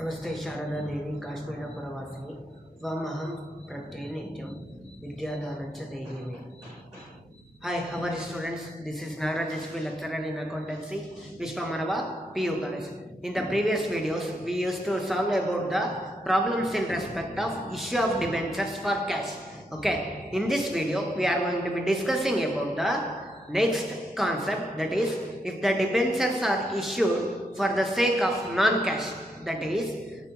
नमस्ते शारदा देवी काश्मीरपुरवासिनी त्वमहं प्रत्यय नित्यं विद्यादानं च देहि मे. Hi, how are you students? This is Naraj HP, lecturer in accountancy, Vishwamanava, PU College. In the previous videos, we used to solve about the problems in respect of issue of debentures for cash. Okay, in this video, we are going to be discussing about the next concept, that is, if the debentures are issued for the sake of non-cash, that is,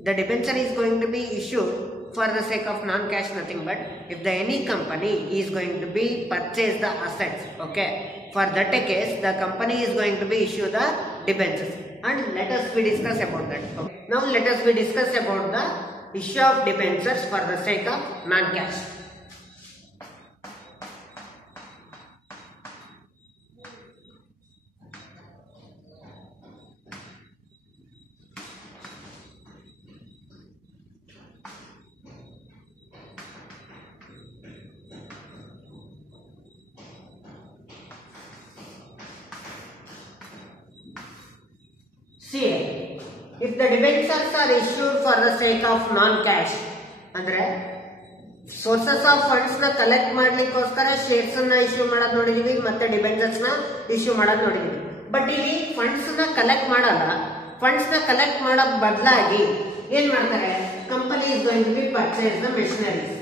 the debenture is going to be issued for the sake of non-cash, nothing but if the any company is going to be purchase the assets, okay, for that case the company is going to be issue the debentures, and let us be discuss about that. Okay. Now let us be discuss about the issue of debentures for the sake of non-cash. See, if the debentures are issued for the sake of non-cash, ಅಂದ್ರೆ sources of funds ನ collect ಮಾಡ್ಲಿಕ್ಕೋಸ್ಕರ shares ನ issue ಮಾಡೋದು ನೋಡಿದೀವಿ, ಮತ್ತೆ debentures ನ issue ಮಾಡೋದು ನೋಡಿದೀವಿ. But ಇಲ್ಲಿ ಫಂಡ್ಸ್ ನ ಕಲೆಕ್ಟ್ ಮಾಡಲ್ಲ. ಫಂಡ್ಸ್ ನ ಕಲೆಕ್ಟ್ ಮಾಡೋ ಬದಲಾಗಿ ಏನ್ ಮಾಡ್ತಾರೆ, company is going to be purchase the machineries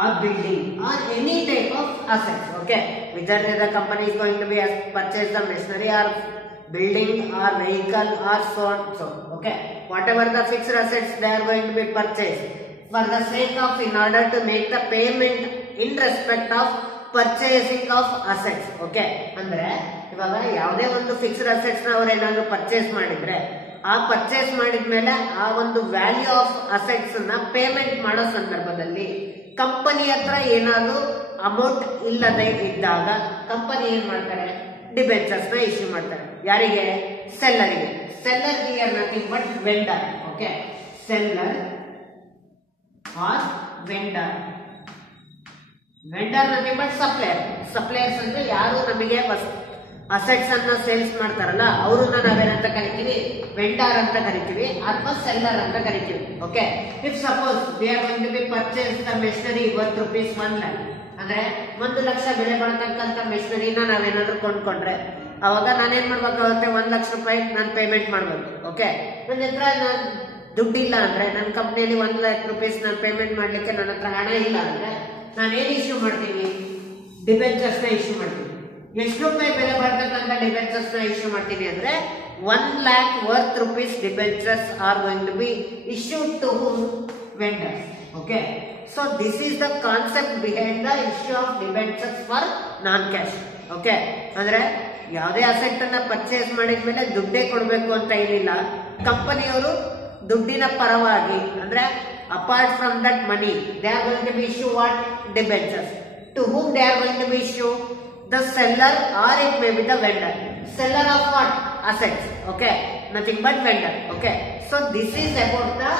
or building or any type of assets. Okay, whether the company is going to be purchase the machinery or building or vehicle or so on. So okay, whatever the fixed assets they are going to be purchased for the sake of, in order to make the payment in respect of purchasing of assets. Okay, ಅಂದ್ರೆ ಇವಾಗ ಯಾವುದೇ ಒಂದು fixed assets ನ ಅವರು ಏನಾದ್ರು purchase ಮಾಡಿದ್ರೆ ಆ purchase ಮಾಡಿದ್ಮೇಲೆ ಆ ಒಂದು ವ್ಯಾಲ್ಯೂ ಆಫ್ ಅಸೆಟ್ಸ್ ನ ಪೇಮೆಂಟ್ ಮಾಡೋ ಸಂದರ್ಭದಲ್ಲಿ ಕಂಪನಿ ಹತ್ರ ಏನಾದ್ರು ಅಮೌಂಟ್ ಇಲ್ಲದೆ ಇದ್ದಾಗ ಕಂಪನಿ ಏನ್ ಮಾಡ್ತಾರೆ, ಡಿಬೆಂಚರ್ಸ್ ನ ಇಶ್ಯೂ ಮಾಡ್ತಾರೆ. ಯಾರಿಗೆ? ಸೆಲ್ಲರಿಗೆ. Seller here nothing but vendor. Okay, seller or vendor. Vendor nothing but supplier. Suppliers ಅಂದ್ರೆ ಯಾರು ನಮಗೆ ಅಸೆಟ್ಸ್ ಅನ್ನ ಸೇಲ್ಸ್ ಮಾಡ್ತಾರಲ್ಲ ಅವ್ರನ್ನ ನಾವೇನಂತ ಕರಿತೀವಿ, ವೆಂಡರ್ ಅಂತ ಕರಿತೀವಿ ಅಥವಾ ಸೆಲ್ಲರ್ ಅಂತ ಕರಿತೀವಿ. Okay, if suppose they are going to be purchase the machinery worth rupees 1 lakh, ಅಂದ್ರೆ 1 ಲಕ್ಷ ಬೆಲೆ ಬಾಳ್ತಕ್ಕಂತ ಮೆಷಿನರಿನ ನಾವೇನಾದ್ರೂ ಕೊಂಡ್ಕೊಂಡ್ರೆ ಅವಾಗ ನಾನೇನ್ ಮಾಡ್ಬೇಕಾಗುತ್ತೆ, 1 ಲಕ್ಷ ರೂಪಾಯಿ ನಾನು ಪೇಮೆಂಟ್ ಮಾಡ್ಬೇಕು. ಓಕೆ, ನನ್ನ ಹತ್ರ ದುಡ್ಡಿಲ್ಲ ಅಂದ್ರೆ, ನನ್ನ ಕಂಪ್ನಿಯಲ್ಲಿ 1 lakh rupees ನಾನು ಪೇಮೆಂಟ್ ಮಾಡ್ಲಿಕ್ಕೆ ನನ್ನ ಹತ್ರ ಹಣ ಇಲ್ಲ ಅಂದ್ರೆ ನಾನೇನ್ ಇಶ್ಯೂ ಮಾಡ್ತೀನಿ, ಡಿಬೆಂಚರ್ಸ್ ನ ಇಶ್ಯೂ ಮಾಡ್ತೀನಿ. ಎಷ್ಟು ರೂಪಾಯಿ ಬೆಲೆ ಬಾಳ್ತಕ್ಕಂತ ಡಿಬೆಂಚರ್ಸ್ ನ ಇಶ್ಯೂ ಮಾಡ್ತೀನಿ ಅಂದ್ರೆ 1 lakh worth rupees debentures are going to be issued to vendors. Okay, so this is the concept behind the issue of debentures for non-cash. Okay, ಅಂದ್ರೆ ಯಾವುದೇ ಅಸೆಟ್ ಅನ್ನ ಪರ್ಚೇಸ್ ಮಾಡಿದ್ಮೇಲೆ ದುಡ್ಡೇ ಕೊಡ್ಬೇಕು ಅಂತ ಏನಿಲ್ಲ. ಕಂಪನಿಯವರು ದುಡ್ಡಿನ ಪರವಾಗಿ, ಅಂದ್ರೆ apart from that money they are going to be issue what, debentures. To whom they are going to be issue? The seller or it may be the vendor. Seller of what? Assets. Okay, nothing but vendor. Okay, so this is about the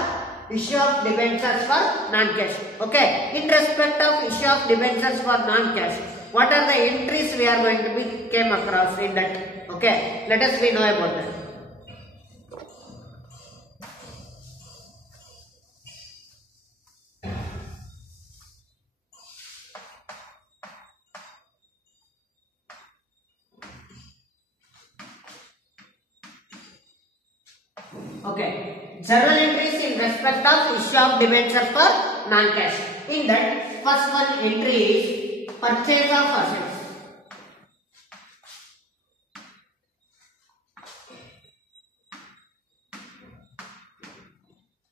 issue of debentures for non-cash. Okay, in respect of issue of debentures for non-cash, what are the entries we are going to be came across in that? Okay, let us we know about that. Okay, journal entries in respect of issue of debenture for non-cash. In that, first one entry is purchase of assets.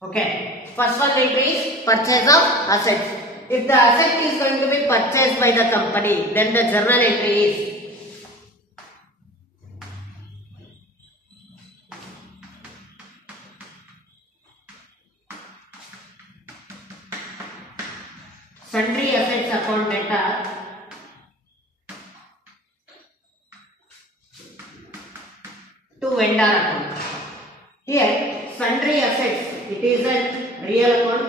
Okay, first one entry is purchase of assets. If the asset is going to be purchased by the company, then the journal entry is sundry assets account data to vendor account. Here sundry assets, it is a real account,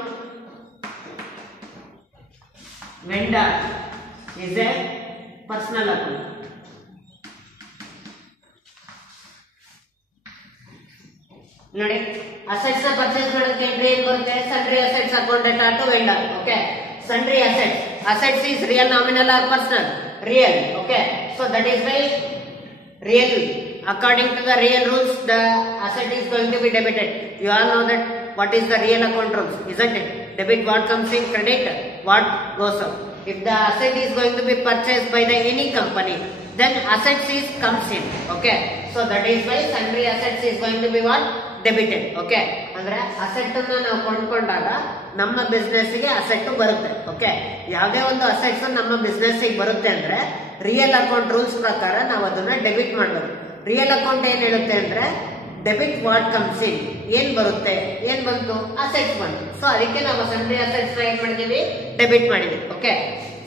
vendor is a personal account. ನೋಡಿ assets ನ purchase ಮಾಡೋದಕ್ಕೆ entry ಏನ್ ಬರುತ್ತೆ sundry assets account data to vendor okay sundry assets is real nominal or personal real okay so that is why real according to the real rules the asset is going to be debited you all know that what is the real account rules isn't it debit what comes in credit what goes out if the asset is going to be purchased by the any company then assets is comes in okay so that is why sundry assets is going to be what debited okay ಅಂದ್ರೆ asset ಅನ್ನು ನಾವು ಕೊಂಡ್ಕೊಂಡಾಗ ನಮ್ಮ business ಗೆ asset ಬರುತ್ತೆ okay ಯಾವುದೇ ಒಂದು assets ನಮ್ಮ business ಗೆ ಬರುತ್ತೆ ಅಂದ್ರೆ ರಿಯಲ್ ಅಕೌಂಟ್ ರೂಲ್ಸ್ ಪ್ರಕಾರ ನಾವು ಅದನ್ನ ಡೆಬಿಟ್ ಮಾಡಬೇಕು ರಿಯಲ್ ಅಕೌಂಟ್ ಏನ್ ಹೇಳುತ್ತೆ ಅಂದ್ರೆ ಡೆಬಿಟ್ ವಾಟ್ ಕಮ್ಸ್ ಇನ್ ಏನ್ ಬರುತ್ತೆ ಏನ್ ಬಂತು ಅಸೆಟ್ಸ್ ಬಂತು ಸೊ ಅದಕ್ಕೆ ನಾವು ಸನ್ರಿ ಅಸೆಟ್ಸ್ ಏನ್ ಮಾಡಿದೀವಿ ಡೆಬಿಟ್ ಮಾಡಿದ್ವಿ ಓಕೆ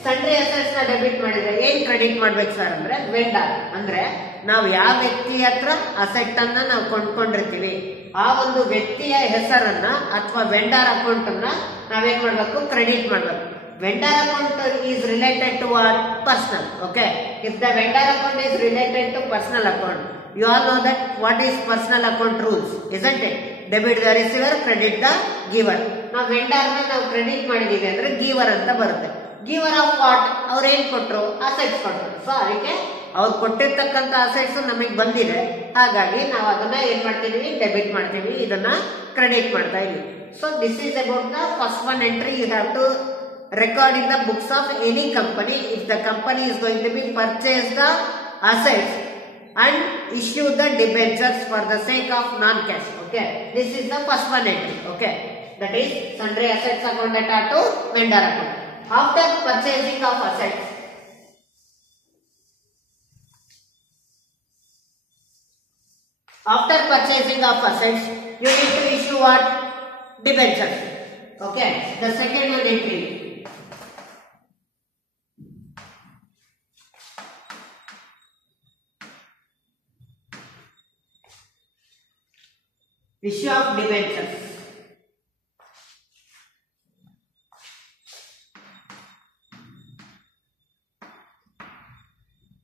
ಸನ್ರಿ ಅಸೆಟ್ಸ್ ನ ಡೆಬಿಟ್ ಮಾಡಿದ್ರೆ ಏನ್ ಕ್ರೆಡಿಟ್ ಮಾಡ್ಬೇಕು ಸರ್ ಅಂದ್ರೆ ವೆಂಡರ್ ಅಂದ್ರೆ ನಾವು ಯಾವ ವ್ಯಕ್ತಿ ಹತ್ರ ಅಸೆಟ್ ಅನ್ನ ನಾವು ಕೊಂಡ್ಕೊಂಡಿರ್ತೀವಿ ಆ ಒಂದು ವ್ಯಕ್ತಿಯ ಹೆಸರನ್ನ ಅಥವಾ ವೆಂಡರ್ ಅಕೌಂಟ್ ಅನ್ನ ನಾವೇನ್ ಮಾಡ್ಬೇಕು ಕ್ರೆಡಿಟ್ ಮಾಡ್ಬೇಕು vendor account is related to what personal okay if the vendor account is related to personal account you all know that what is personal account rules isn't it debit the receiver credit the giver now vendor na ನಾವು credit ಮಾಡಿದೀವಿ ಅಂದ್ರೆ giver ಅಂತ ಬರುತ್ತೆ giver of what ಅವರು ಏನ್ ಕೊಟ್ರು assets ಕೊಟ್ರು so ಅದಕ್ಕೆ ಅವ್ರು ಕೊಟ್ಟಿರ್ತಕ್ಕಂತ ಅಸೆಟ್ಸ್ ನಮಗೆ ಬಂದಿದೆ ಹಾಗಾಗಿ ನಾವು ಅದನ್ನ ಏನ್ ಮಾಡ್ತೀವಿ ಡೆಬಿಟ್ ಮಾಡ್ತೀವಿ ಇದನ್ನ ಕ್ರೆಡಿಟ್ ಮಾಡ್ತಾ ಇದೀವಿ so this is about the first one entry you have to record in the books of any company if the company is going to be purchase the assets and issue the debentures for the sake of non-cash okay this is the first one entry okay that is sundry assets account data to vendor account after purchasing of assets you need to issue what debentures okay the second one entry issue of debentures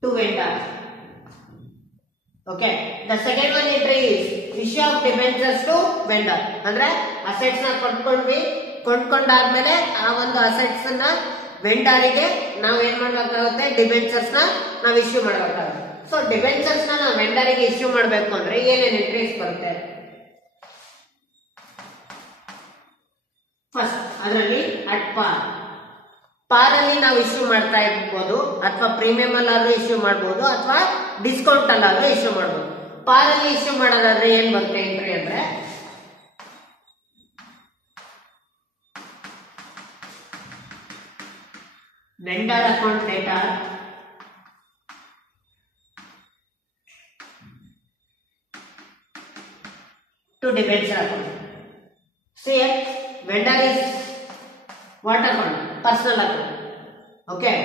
to vendor okay the second one entry is issue of debentures to vendor ಅಂದ್ರೆ assets ನ ಕೊಂಡ್ಕೊಂಡಾದ್ಮೇಲೆ ಆ ಒಂದು assets ನ vendor ಗೆ ನಾವು ಏನ್ ಮಾಡ್ಬೇಕಾಗುತ್ತೆ debentures ನ ನಾವು ಇಶ್ಯೂ ಮಾಡಬೇಕಾಗುತ್ತೆ ಸೊ ಡಿಬೆಂಚರ್ಸ್ ನ ನಾವು ವೆಂಡರ್ ಗೆ ಇಶ್ಯೂ ಮಾಡಬೇಕು ಅಂದ್ರೆ ಏನೇನು ಎಂಟ್ರೀಸ್ ಬರುತ್ತೆ ಫಸ್ಟ್ ಅದರಲ್ಲಿ ಅಟ್ ಪಾರ್ ಅಲ್ಲಿ ನಾವು ಇಶ್ಯೂ ಮಾಡ್ತಾ ಇರ್ಬೋದು ಅಥವಾ ಪ್ರೀಮಿಯಂ ಅಲ್ಲಾದ್ರೂ ಇಶ್ಯೂ ಮಾಡಬಹುದು ಅಥವಾ ಡಿಸ್ಕೌಂಟ್ ಅಲ್ಲಾದ್ರೂ ಇಶ್ಯೂ ಮಾಡಬಹುದು ಪಾರ್ ಅಲ್ಲಿ ಇಶ್ಯೂ ಮಾಡೋದಾದ್ರೆ ಏನ್ ಬರುತ್ತೆ ಎಂಟ್ರಿ ಅಂದ್ರೆ vendor account data to debenture account see vendor is what account personal account okay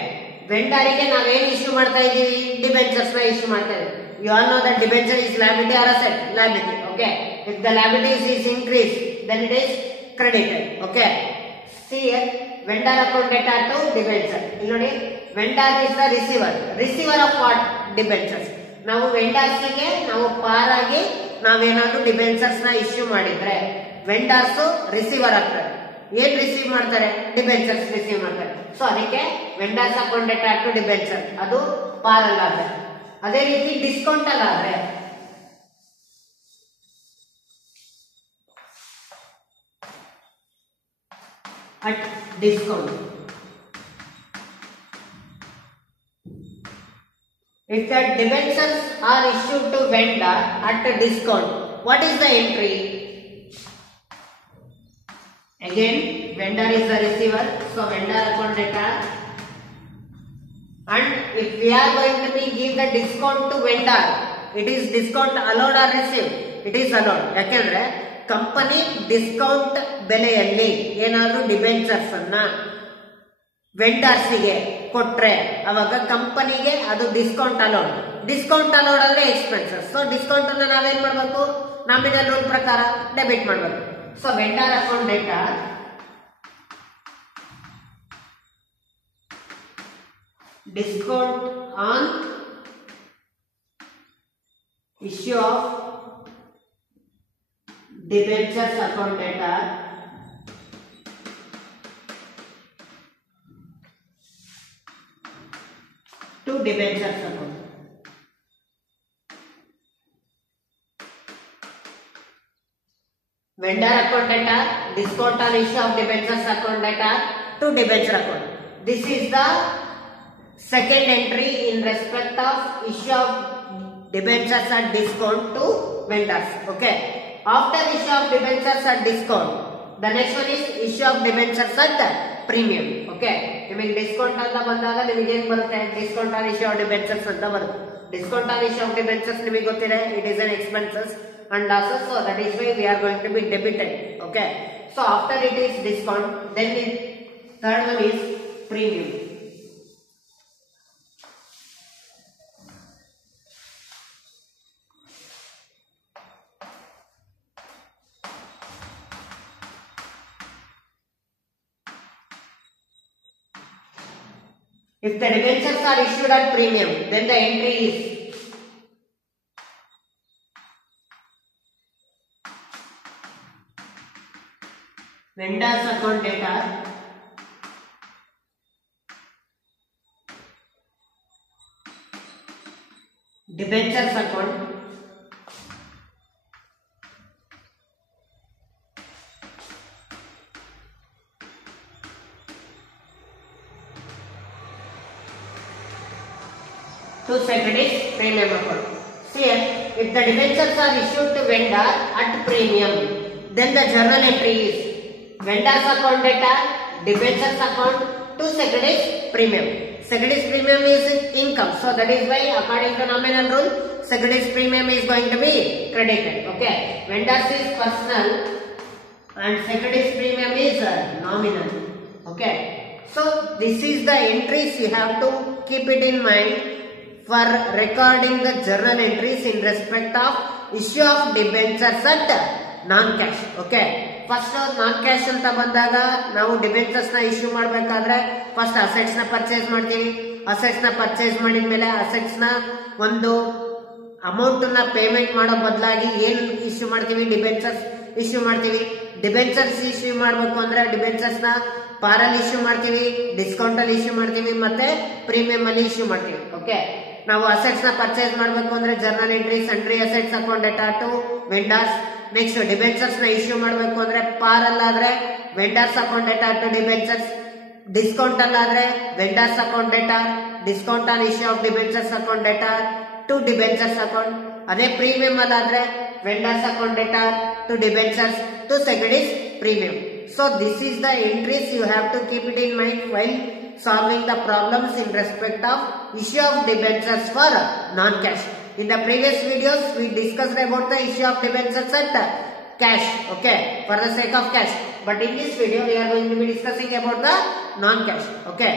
vendor ಗೆ ನಾವು ಏನು ಇಶ್ಯೂ ಮಾಡ್ತಾ ಇದೀವಿ ಡಿಬೆಂಚರ್ಸ್ ನ ಇಶ್ಯೂ ಮಾಡ್ತಾ ಇದೀವಿ you all know that debenture is liability or asset liability okay if the liability is increased then it is credited okay see here vendor account data to debenture ಇಲ್ಲಿ ನೋಡಿ vendor is the receiver of what debentures ನಾವು vendors ಗೆ ನಾವು ಪಾರ್ ಆಗಿ ನಾವೇನಾದ್ರೂ debentures ನ issue ಮಾಡಿದ್ರೆ ವೆಂಡರ್ಸ್ ರಿಸೀವರ್ ಆಗ್ತಾರೆ ಏನ್ ರಿಸೀವ್ ಮಾಡ್ತಾರೆ ಡಿಬೆಂಚರ್ಸ್ ರಿಸೀವ್ ಮಾಡ್ತಾರೆ ಸೊ ಅದಕ್ಕೆ vendors account data to debenture ಅದು ಪಾರ್ ಅಲ್ಲಾದ್ರೆ ಅದೇ ರೀತಿ ಡಿಸ್ಕೌಂಟ್ ಅಲ್ಲಾದ್ರೆ at discount if the debentures are issued to vendor at a discount what is the entry again vendor is the receiver so vendor account data and if we are going to be give the discount to vendor it is discount allowed or received it is allowed ಯಾಕೆಂದ್ರೆ company discount ಬೆಲೆಯಲ್ಲಿ ಏನಾದ್ರೂ debentures ಅನ್ನ vendors ಗೆ ಕೊಟ್ರೆ ಅವಾಗ ಕಂಪನಿಗೆ ಅದು discount allowed ಅಂದ್ರೆ ಎಕ್ಸ್ಪೆನ್ಸಸ್ ಸೊ ಡಿಸ್ಕೌಂಟ್ ಅನ್ನ ನಾವೇನ್ ಮಾಡ್ಬೇಕು ನಾಮಿನಲ್ ರೂಲ್ ಪ್ರಕಾರ ಡೆಬಿಟ್ ಮಾಡ್ಬೇಕು so vendor account data discount on issue of debentures account debtor to debentures account. Vendor account debtor, discount on issue of debentures account debtor to debenture account. This is the second entry in respect of issue of debentures at discount to vendors. Okay. After issue of debentures at discount, the next one is issue of debentures at premium. Okay. ನಿಮಗೆ discount ಅಂತ ಬಂದಾಗ ನಿಮಗೆ ಏನು ಬರುತ್ತೆ? Discount on issue of debentures ಅಂತ ಬರುತ್ತೆ. Discount on issue of debentures ನಿಮಗೆ ಗೊತ್ತಿದೆ, it is an expenses and losses, so that is why we are going to be debited. Okay, so after it is discount, then the third one is premium. If the debentures are issued at premium, then the entry is vendors account debtor debentures account to securities premium account. See here, if the debentures are issued to vendor at premium, then the journal entry is vendors account debtor, debentures account to securities premium. Securities premium is income, so that is why according to nominal rule, securities premium is going to be credited. Okay, vendors is personal and securities premium is nominal. Okay, so this is the entries you have to keep it in mind for recording the journal entries in respect of issue of debentures at non-cash. Okay. First non cash ಅಂತ ಬಂದಾಗ ನಾವು debentures ನ issue ಮಾಡಬೇಕಾದ್ರೆ first assets ನ purchase ಮಾಡ್ತೀವಿ. Assets ನ purchase ಮಾಡಿದ ಮೇಲೆ ಅಸೆಟ್ಸ್ ನ ಒಂದು ಅಮೌಂಟ್ ನ ಪೇಮೆಂಟ್ ಮಾಡೋ ಬದಲಾಗಿ ಏನ್ ಇಶ್ಯೂ ಮಾಡ್ತೀವಿ? ಡಿಬೆಂಚರ್ಸ್ ಇಶ್ಯೂ ಮಾಡ್ತೀವಿ. ಡಿಬೆಂಚರ್ಸ್ ಇಶ್ಯೂ ಮಾಡಬೇಕು ಅಂದ್ರೆ ಡಿಬೆಂಚರ್ಸ್ ನ ಪಾರಲ್ಲಿ ಇಶ್ಯೂ ಮಾಡ್ತೀವಿ, ಡಿಸ್ಕೌಂಟ್ ಅಲ್ಲಿ ಇಶ್ಯೂ ಮಾಡ್ತೀವಿ, ಮತ್ತೆ ಪ್ರೀಮಿಯಂ ಅಲ್ಲಿ ಇಶ್ಯೂ ಮಾಡ್ತೀವಿ. ಓಕೆ, ನಾವು ಅಸೆಟ್ಸ್ ನ ಪರ್ಚೇಸ್ ಮಾಡಬೇಕು ಅಂದ್ರೆ journal entry sundry assets account data to vendors. Next debentures ನ ಇಶ್ಯೂ ಮಾಡಬೇಕು ಅಂದ್ರೆ ಪಾರ್ ಅಲ್ಲಾದ್ರೆ vendors account data to debentures, discount ಅಲ್ಲಾದ್ರೆ vendors account data, discount on issue of debentures account data to debentures account. ಅದೇ premium ಅಲ್ಲಾದ್ರೆ vendors account data to debentures to securities premium. So this is the entries you have to keep it in mind while solving the problems in respect of issue of debentures for non-cash. In the previous videos we discussed about the issue of debentures at cash, okay, for the sake of cash. But in this video we are going to be discussing about the non-cash, okay.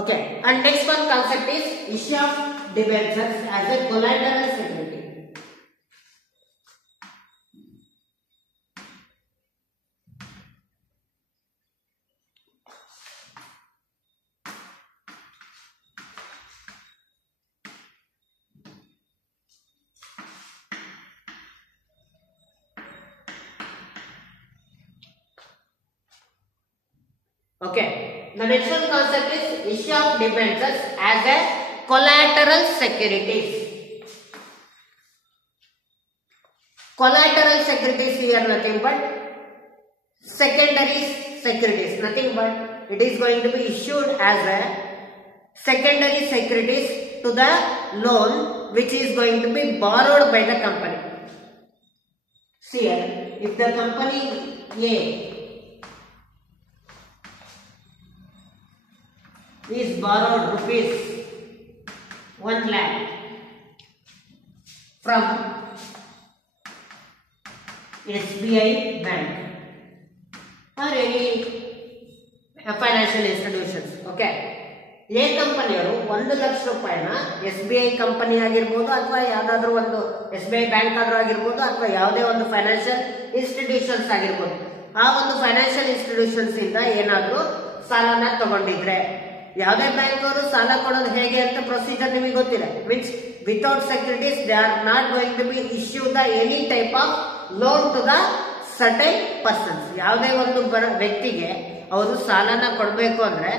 Okay, and next one concept is issue of debentures as a collateral security. Okay, the next one concept is issue of debentures as a collateral securities. Collateral securities here nothing but secondary securities, nothing but it is going to be issued as a secondary securities to the loan which is going to be borrowed by the company. See here, if the company A is borrowed rupees 1 lakh from SBI bank or any financial institutions, okay. A ಕಂಪನಿಯವರು 1,00,000 ರೂಪಾಯಿನ SBI company ಆಗಿರ್ಬೋದು ಅಥವಾ ಯಾವ್ದಾದ್ರು ಒಂದು SBI bank ಆದ್ರೂ ಆಗಿರ್ಬೋದು ಅಥವಾ ಯಾವುದೇ ಒಂದು ಫೈನಾನ್ಷಿಯಲ್ ಇನ್ಸ್ಟಿಟ್ಯೂಷನ್ಸ್ ಆಗಿರ್ಬೋದು, ಆ ಒಂದು ಫೈನಾನ್ಷಿಯಲ್ ಇನ್ಸ್ಟಿಟ್ಯೂಷನ್ಸ್ ಇಂದ ಏನಾದ್ರೂ ಸಾಲನ ತಗೊಂಡಿದ್ರೆ, ಯಾವುದೇ ಬ್ಯಾಂಕ್ ಅವರು ಸಾಲ ಕೊಡೋದು ಹೇಗೆ ಅಂತ ಪ್ರೊಸೀಜರ್ ನಿಮಗೆ ಗೊತ್ತಿಲ್ಲ. Means without securities they are not going to be issue the any type of loan to the certain persons. ಯಾವುದೇ ಒಂದು ವ್ಯಕ್ತಿಗೆ ಅವರು ಸಾಲನ ಕೊಡಬೇಕು ಅಂದ್ರೆ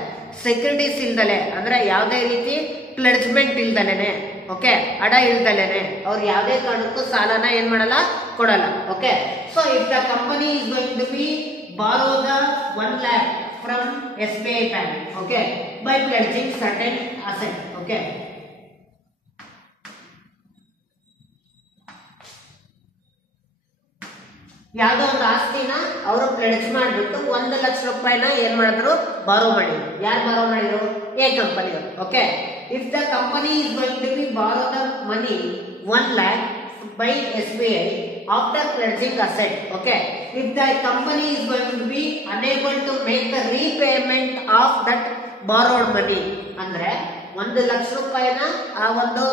ಸೆಕ್ಯೂರಿಟೀಸ್ ಇಲ್ದಲೆ, ಅಂದ್ರೆ ಯಾವುದೇ ರೀತಿ ಪ್ಲೆಡ್ಜ್ಮೆಂಟ್ ಇಲ್ದಲೇನೆ, ಓಕೆ, ಅಡ ಇಲ್ದಲೇನೆ ಅವ್ರು ಯಾವುದೇ ಕಾರಣಕ್ಕೂ ಸಾಲನ ಏನ್ ಮಾಡಲ್ಲ, ಕೊಡಲ್ಲ. Okay, so if the company is going to be borrow the 1 lakh from SBI bank, okay, by pledging certain asset, okay. ಯಾವುದೋ ಒಂದು ಆಸ್ತಿನ ಅವರು ಪ್ಲೆಡ್ಜ್ ಮಾಡಿಬಿಟ್ಟು 1,00,000 ರೂಪಾಯಿನ ಏನ್ ಮಾಡಿದ್ರು, ಬಾರೋ ಮಾಡಿದ್ರು. ಯಾರು ಬಾರೋ ಮಾಡಿದ್ರು? ಎ ಕಂಪನಿಯವರು. Okay, if the company is going to be borrow the money 1 lakh by SBI after pledging asset, okay, if the company is going to be unable to make the repayment of that borrowed money, ಅಂದ್ರೆ 1,00,000 ರೂಪಾಯಿನ ಆ ಒಂದು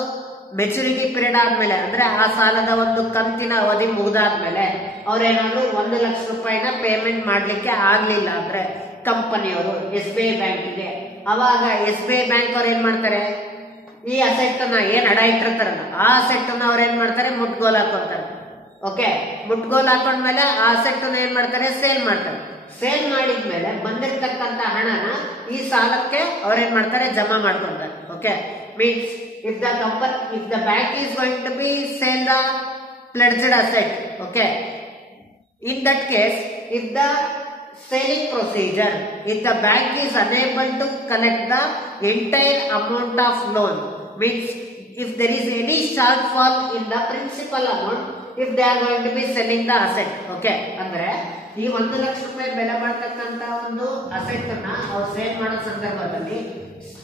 maturity period ಆದ್ಮೇಲೆ, ಅಂದ್ರೆ ಆ ಸಾಲದ ಒಂದು ಕಂತಿನ ಅವಧಿ ಮುಗಿದಾದ್ಮೇಲೆ ಅವ್ರೇನಾದ್ರು 1,00,000 ರೂಪಾಯಿನ ಪೇಮೆಂಟ್ ಮಾಡ್ಲಿಕ್ಕೆ ಆಗ್ಲಿಲ್ಲ ಅಂದ್ರೆ ಕಂಪನಿಯವರು SBI ಬ್ಯಾಂಕಿಗೆ, ಅವಾಗ SBI ಬ್ಯಾಂಕ್ ಅವ್ರು ಏನ್ ಮಾಡ್ತಾರೆ, ಈ ಅಸೆಟ್ ಅನ್ನ ಏನ್ ಅಡ ಇಟ್ಟಿರ್ತಾರಲ್ಲ ಆ ಅಸೆಟ್ ಅನ್ನ ಅವ್ರ ಏನ್ ಮಾಡ್ತಾರೆ, ಮುಟ್ಗೋಲ್ ಹಾಕೊಂತಾರೆ. ಓಕೆ, ಮುಟ್ಗೋಲ್ ಹಾಕೊಂಡ್ಮೇಲೆ ಆ ಅಸೆಟ್ ಅನ್ನ ಏನ್ ಮಾಡ್ತಾರೆ, ಸೇಲ್ ಮಾಡ್ತಾರೆ. ಸೇಲ್ ಮಾಡಿದ್ಮೇಲೆ ಬಂದಿರ್ತಕ್ಕಂತ ಹಣನ ಈ ಸಾಲಕ್ಕೆ ಅವ್ರೇನ್ ಮಾಡ್ತಾರೆ, ಜಮಾ ಮಾಡ್ಕೊಂತಾರೆ. Okay, means if the bank is going to be sell the pledged asset, okay, in that case if the selling procedure, if the bank is unable to collect the entire amount of loan, means if there is any shortfall in the principal amount, if they are going to be selling the asset, okay, ಅಂದ್ರೆ ಈ 1,00,000 ರೂಪಾಯಿ ಬೆಲೆ ಮಾಡತಕ್ಕಂತ ಒಂದು asset ಅನ್ನ ಅವ್ರು sale ಮಾಡೋ ಸಂದರ್ಭದಲ್ಲಿ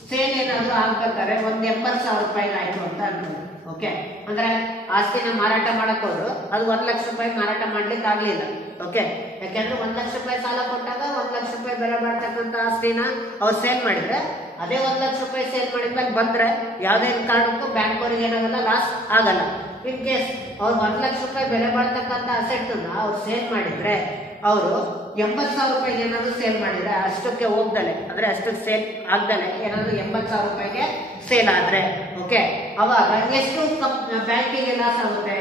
sale ಏನಾದ್ರು ಆಗ್ಬೇಕಾದ್ರೆ 80,000 ರೂಪಾಯಿ ಆಯ್ತು ಅಂತ ಅನ್ಬೋದು. ಓಕೆ, ಅಂದ್ರೆ ಆಸ್ತಿನ ಮಾರಾಟ ಮಾಡಕ್ ಹೋದ್ರು ಅದು 1,00,000 ರೂಪಾಯಿ ಮಾರಾಟ ಮಾಡ್ಲಿಕ್ಕೆ ಆಗ್ಲಿಲ್ಲ. ಓಕೆ, ಯಾಕೆಂದ್ರೆ 1,00,000 ರೂಪಾಯಿ ಸಾಲ ಕೊಟ್ಟಾಗ 1,00,000 ರೂಪಾಯಿ ಬೆಲೆ ಮಾಡ್ತಕ್ಕಂತ ಆಸ್ತಿನ ಅವ್ರು ಸೇಲ್ ಮಾಡಿದ್ರೆ, ಅದೇ 1,00,000 ರೂಪಾಯಿ ಸೇಲ್ ಮಾಡಿದ್ಮೇಲೆ ಬಂದ್ರೆ ಯಾವುದೇ ಕಾರಣಕ್ಕೂ ಬ್ಯಾಂಕ್ ಅವ್ರಿಗೆ ಏನಾಗಲ್ಲ, ಲಾಸ್ ಆಗಲ್ಲ. ಇನ್ ಕೇಸ್ ಅವ್ರು 1,00,000 ರೂಪಾಯಿ ಬೆಲೆ ಮಾಡ್ತಕ್ಕಂತ ಅಸೆಟ್ ಅನ್ನ ಅವ್ರು ಸೇಲ್ ಮಾಡಿದ್ರೆ, ಅವರು 80,000 ರೂಪಾಯಿಗೆ ಏನಾದ್ರು ಸೇಲ್ ಮಾಡಿದ್ರೆ, ಅಷ್ಟಕ್ಕೆ ಹೋಗ್ದಲೆ ಅಂದ್ರೆ ಅಷ್ಟಕ್ಕೆ ಸೇಲ್ ಆಗ್ದಲೆ ಏನಾದ್ರು 80,000 ರೂಪಾಯಿಗೆ ಸೇಲ್ ಆದ್ರೆ, ಓಕೆ, ಅವಾಗ ಎಷ್ಟು ಬ್ಯಾಂಕಿಗೆ ಲಾಸ್ ಆಗುತ್ತೆ?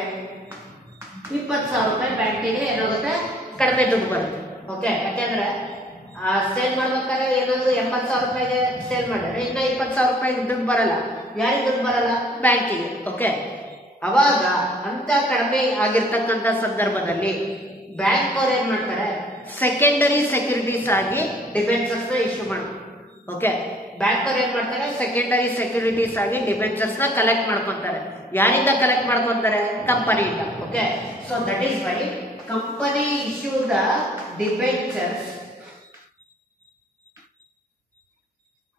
20,000 ರೂಪಾಯಿ ಬ್ಯಾಂಕಿಗೆ ಏನಾಗುತ್ತೆ, ಕಡಿಮೆ ದುಡ್ಡು ಬರುತ್ತೆ. ಓಕೆ, ಯಾಕೆಂದ್ರೆ ಸೇಲ್ ಮಾಡ್ಬೇಕಾದ್ರೆ ಏನಾದ್ರು 80,000 ರೂಪಾಯಿಗೆ ಸೇಲ್ ಮಾಡಿದ್ರೆ ಇನ್ನ 20,000 ರೂಪಾಯಿ ದುಡ್ಡು ಬರಲ್ಲ. ಯಾರಿಗೆ ದುಡ್ಡು ಬರಲ್ಲ? ಬ್ಯಾಂಕಿಗೆ. ಓಕೆ, ಅವಾಗ ಅಂತ ಕಡಿಮೆ ಆಗಿರ್ತಕ್ಕಂಥ ಸಂದರ್ಭದಲ್ಲಿ ಬ್ಯಾಂಕ್ ಅವ್ರು ಏನ್ ಮಾಡ್ತಾರೆ, ಸೆಕೆಂಡರಿ ಸೆಕ್ಯೂರಿಟೀಸ್ ಆಗಿ ಡಿಬೆಂಚರ್ಸ್ ನ ಇಶ್ಯೂ ಮಾಡ್ತಾರೆ. ಓಕೆ, ಬ್ಯಾಂಕ್ ಅವ್ರು ಏನ್ ಮಾಡ್ತಾರೆ, ಸೆಕೆಂಡರಿ ಸೆಕ್ಯೂರಿಟೀಸ್ ಆಗಿ ಡಿಬೆಂಚರ್ಸ್ ನ ಕಲೆಕ್ಟ್ ಮಾಡ್ಕೊಂತಾರೆ. ಯಾರಿಂದ ಕಲೆಕ್ಟ್ ಮಾಡ್ಕೊಂತಾರೆ? ಕಂಪನಿಯಿಂದ. Okay, so that is why company issue the debentures,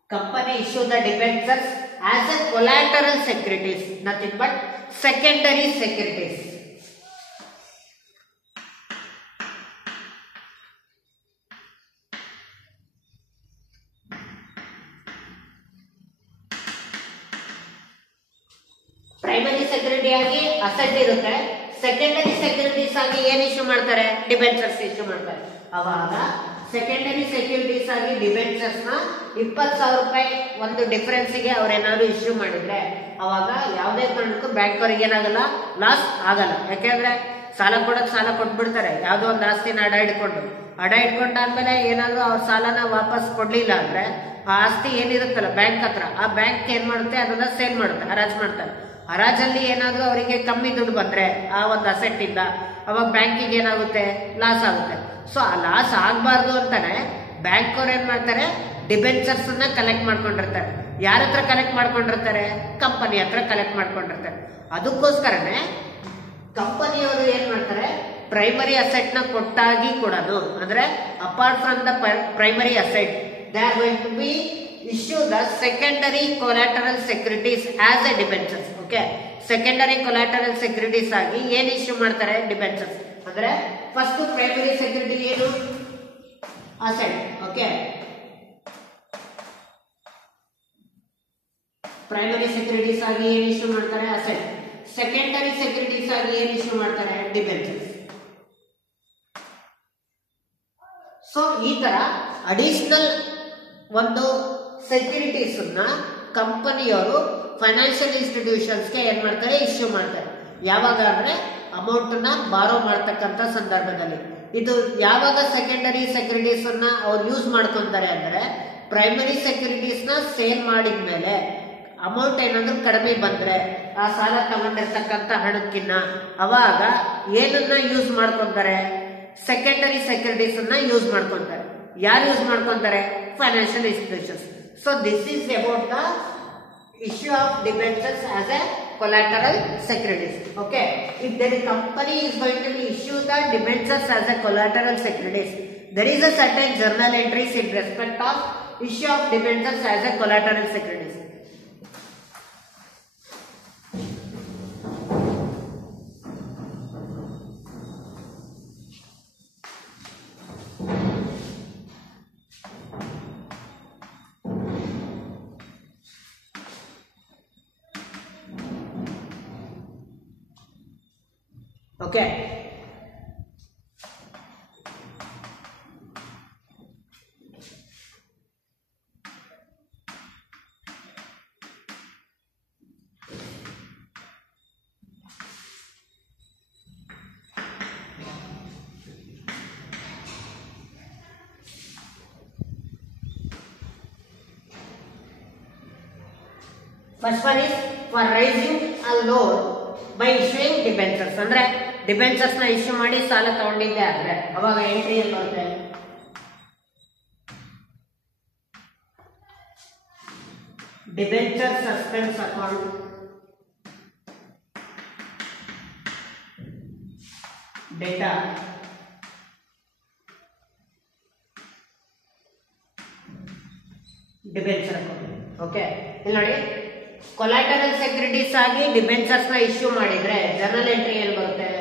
company issue the debentures as a collateral securities, nothing but secondary securities. Primary security ಆಗಿ ಅಸೆಟ್ ಇರುತ್ತೆ, ಸೆಕೆಂಡರಿ ಸೆಕ್ಯೂರಿಟೀಸ್ ಆಗಿ ಏನ್ ಇಶ್ಯೂ ಮಾಡ್ತಾರೆ? ಡಿಬೆಂಚರ್ಸ್ ಇಶ್ಯೂ ಮಾಡ್ತಾರೆ. ಅವಾಗ ಸೆಕೆಂಡರಿ ಸೆಕ್ಯೂರಿಟೀಸ್ ಆಗಿ debentures ನ 20,000 ರೂಪಾಯಿ ಒಂದು ಡಿಫರೆನ್ಸ್ ಗೆ ಅವ್ರೇನಾದ್ರು ಇಶ್ಯೂ ಮಾಡಿದ್ರೆ, ಅವಾಗ ಯಾವುದೇ ಕಾರಣಕ್ಕೂ ಬ್ಯಾಂಕ್ ಅವ್ರಿಗೆ ಏನಾಗಲ್ಲ, ಲಾಸ್ ಆಗಲ್ಲ. ಯಾಕೆಂದ್ರೆ ಸಾಲ ಕೊಡಕ್ ಸಾಲ ಕೊಟ್ಬಿಡ್ತಾರೆ, ಯಾವ್ದೋ ಒಂದು ಆಸ್ತಿನ ಅಡ ಇಟ್ಕೊಂಡಾದ್ಮೇಲೆ ಏನಾದ್ರು ಅವ್ರ ಸಾಲನ ವಾಪಸ್ ಕೊಡ್ಲಿಲ್ಲ ಅಂದ್ರೆ ಆ ಆಸ್ತಿ ಏನಿರುತ್ತಲ್ಲ ಬ್ಯಾಂಕ್ ಹತ್ರ, ಆ ಬ್ಯಾಂಕ್ ಏನ್ ಮಾಡುತ್ತೆ, ಅದನ್ನ ಸೇಲ್ ಮಾಡುತ್ತೆ, ಹರಾಜ್ ಮಾಡ್ತಾರೆ. ಹರಾಜಲ್ಲಿ ಏನಾದ್ರು ಅವರಿಗೆ ಕಮ್ಮಿ ದುಡ್ಡು ಬಂದ್ರೆ ಆ ಒಂದು ಅಸೆಟ್ ಇಂದ, ಅವಾಗ ಬ್ಯಾಂಕಿಗೆ ಏನಾಗುತ್ತೆ, ಲಾಸ್ ಆಗುತ್ತೆ. ಸೊ ಆ ಲಾಸ್ ಆಗ್ಬಾರ್ದು ಅಂತಾನೆ ಬ್ಯಾಂಕ್ ಅವ್ರು ಏನ್ ಮಾಡ್ತಾರೆ, ಡಿಬೆಂಚರ್ಸ್ ಅನ್ನ ಕಲೆಕ್ಟ್ ಮಾಡ್ಕೊಂಡಿರ್ತಾರೆ. ಯಾರ ಹತ್ರ ಕಲೆಕ್ಟ್ ಮಾಡ್ಕೊಂಡಿರ್ತಾರೆ? ಕಂಪನಿ ಹತ್ರ ಕಲೆಕ್ಟ್ ಮಾಡ್ಕೊಂಡಿರ್ತಾರೆ. ಅದಕ್ಕೋಸ್ಕರನೇ ಕಂಪನಿಯವರು ಏನ್ ಮಾಡ್ತಾರೆ, ಪ್ರೈಮರಿ ಅಸೆಟ್ ನ ಕೊಟ್ಟಾಗಿ ಕೂಡ, ಅಂದ್ರೆ apart from the primary asset they are going to be issue the secondary collateral securities as a debentures. Okay, secondary collateral securities ಆಗಿ ಏನ್ ಇಶ್ಯೂ ಮಾಡ್ತಾರೆ? ಡಿಬೆಂಚರ್ಸ್. ಅಂದ್ರೆ ಫಸ್ಟ್ ಪ್ರೈಮರಿ ಸೆಕ್ಯೂರಿಟಿ ಏನು? ಅಸೆಟ್. ಓಕೆ, ಪ್ರೈಮರಿ ಸೆಕ್ಯೂರಿಟೀಸ್ ಆಗಿ ಏನ್ issue ಮಾಡ್ತಾರೆ? Asset. Secondary securities ಆಗಿ ಏನ್ ಇಶ್ಯೂ ಮಾಡ್ತಾರೆ? ಡಿಬೆಂಚರ್ಸ್. ಸೊ ಈ ತರ ಅಡಿಷನಲ್ ಒಂದು ಸೆಕ್ಯೂರಿಟೀಸ್ ಕಂಪನಿಯವರು ಫೈನಾನ್ಷಿಯಲ್ ಇನ್ಸ್ಟಿಟ್ಯೂಷನ್ಸ್ ಗೆ ಏನ್ ಮಾಡ್ತಾರೆ? ಇಶ್ಯೂ ಮಾಡ್ತಾರೆ. ಯಾವಾಗ ಅಂದ್ರೆ ಅಮೌಂಟ್ ನ ಬಾರೋ ಮಾಡ್ತಕ್ಕಂತ ಸಂದರ್ಭದಲ್ಲಿ. ಇದು ಯಾವಾಗ ಸೆಕೆಂಡರಿ ಸೆಕ್ಯೂರಿಟೀಸ್ ಅನ್ನ ಅವ್ರು ಯೂಸ್ ಮಾಡ್ಕೊಂತಾರೆ ಅಂದ್ರೆ ಪ್ರೈಮರಿ ಸೆಕ್ಯೂರಿಟೀಸ್ ನ ಸೇಲ್ ಮಾಡಿದ್ಮೇಲೆ ಅಮೌಂಟ್ ಏನಾದ್ರು ಕಡಿಮೆ ಬಂದ್ರೆ ಆ ಸಾಲ ತಗೊಂಡಿರ್ತಕ್ಕಂತ ಹಣಕ್ಕಿನ್ನ ಅವಾಗ ಏನನ್ನ ಯೂಸ್ ಮಾಡ್ಕೊಂತಾರೆ? ಸೆಕೆಂಡರಿ ಸೆಕ್ಯೂರಿಟೀಸ್ ಅನ್ನ ಯೂಸ್ ಮಾಡ್ಕೊಂತಾರೆ. ಯಾರು ಯೂಸ್ ಮಾಡ್ಕೊಂತಾರೆ? Financial institutions. So this is about the issue of debentures as a collateral securities. Okay, if the company is going to issue the debentures as a collateral securities, there is a certain journal entries in respect of issue of debentures as a collateral securities. Okay. First one is for raising a loan by issuing debentures. ಅಂದ್ರೆ debentures ನ issue ಮಾಡಿ ಸಾಲ ತಗೊಂಡಿದ್ದೆ ಆದ್ರೆ ಅವಾಗ entry ಏನ್ ಬರುತ್ತೆ? Debenture suspense account, data, debenture account. Okay, ಇಲ್ಲಿ ನೋಡಿ, ಕೊಲಾಟರಲ್ ಸೆಕ್ಯೂರಿಟೀಸ್ ಆಗಿ ಡಿಬೆಂಚರ್ಸ್ ನ ಇಶ್ಯೂ ಮಾಡಿದ್ರೆ ಜರ್ನಲ್ ಎಂಟ್ರಿ ಏನ್ ಬರುತ್ತೆ?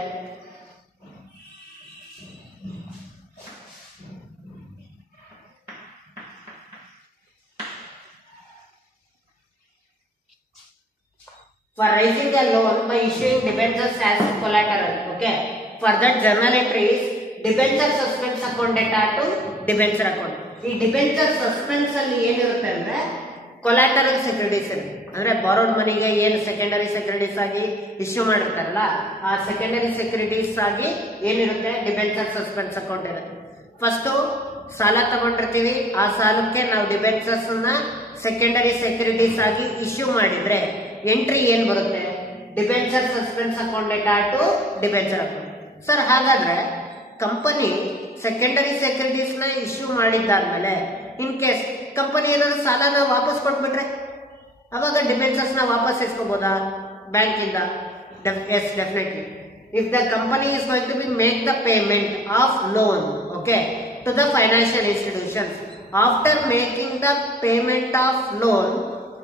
For raising a loan by issuing debentures as collateral. Okay, for that journal entry is debenture suspense account data to debenture account. ಈ debenture suspense ಅಲ್ಲಿ ಏನಿರುತ್ತೆ ಅಂದ್ರೆ ಕೊಲಾಟರಲ್ ಸೆಕ್ಯೂರಿಟೀಸ್ ಇರುತ್ತೆ. ಅಂದ್ರೆ ಬಾರೋಡ್ ಮನಿಗೆ ಏನು ಸೆಕೆಂಡರಿ ಸೆಕ್ಯೂರಿಟೀಸ್ ಆಗಿ ಇಶ್ಯೂ ಮಾಡಿರ್ತಾರಲ್ಲ ಆ ಸೆಕೆಂಡರಿ ಸೆಕ್ಯೂರಿಟೀಸ್ ಆಗಿ ಏನಿರುತ್ತೆ? ಡಿಬೆಂಚರ್ ಸಸ್ಪೆನ್ಸ್ ಅಕೌಂಟ್ ಇರುತ್ತೆ. ಫಸ್ಟ್ ಸಾಲ ತಗೊಂಡಿರ್ತೀವಿ, ಆ ಸಾಲಕ್ಕೆ ನಾವು ಡಿಬೆಂಚರ್ಸ್ ನ ಸೆಕೆಂಡರಿ ಸೆಕ್ಯೂರಿಟೀಸ್ ಆಗಿ ಇಶ್ಯೂ ಮಾಡಿದ್ರೆ ಎಂಟ್ರಿ ಏನ್ ಬರುತ್ತೆ? Debenture suspense account data to debenture account. Sir ಹಾಗಾದ್ರೆ ಕಂಪನಿ ಸೆಕೆಂಡರಿ ಸೆಕ್ಯೂರಿಟೀಸ್ ನ ಇಶ್ಯೂ ಮಾಡಿದ್ದಾದ್ಮೇಲೆ ಇನ್ ಕೇಸ್ ಕಂಪನಿ ಏನಾದ್ರು ಸಾಲನ ವಾಪಸ್ ಕೊಟ್ಬಿಟ್ರೆ ಅವಾಗ ಡಿಬೆಂಚರ್ಸ್ ನ ವಾಪಸ್ ಇಸ್ಕೋಬಹುದಾ ಬ್ಯಾಂಕ್ ಇಂದ? Yes, definitely. If the company is going to be make the payment of loan, okay, to the financial institutions, after making the payment of loan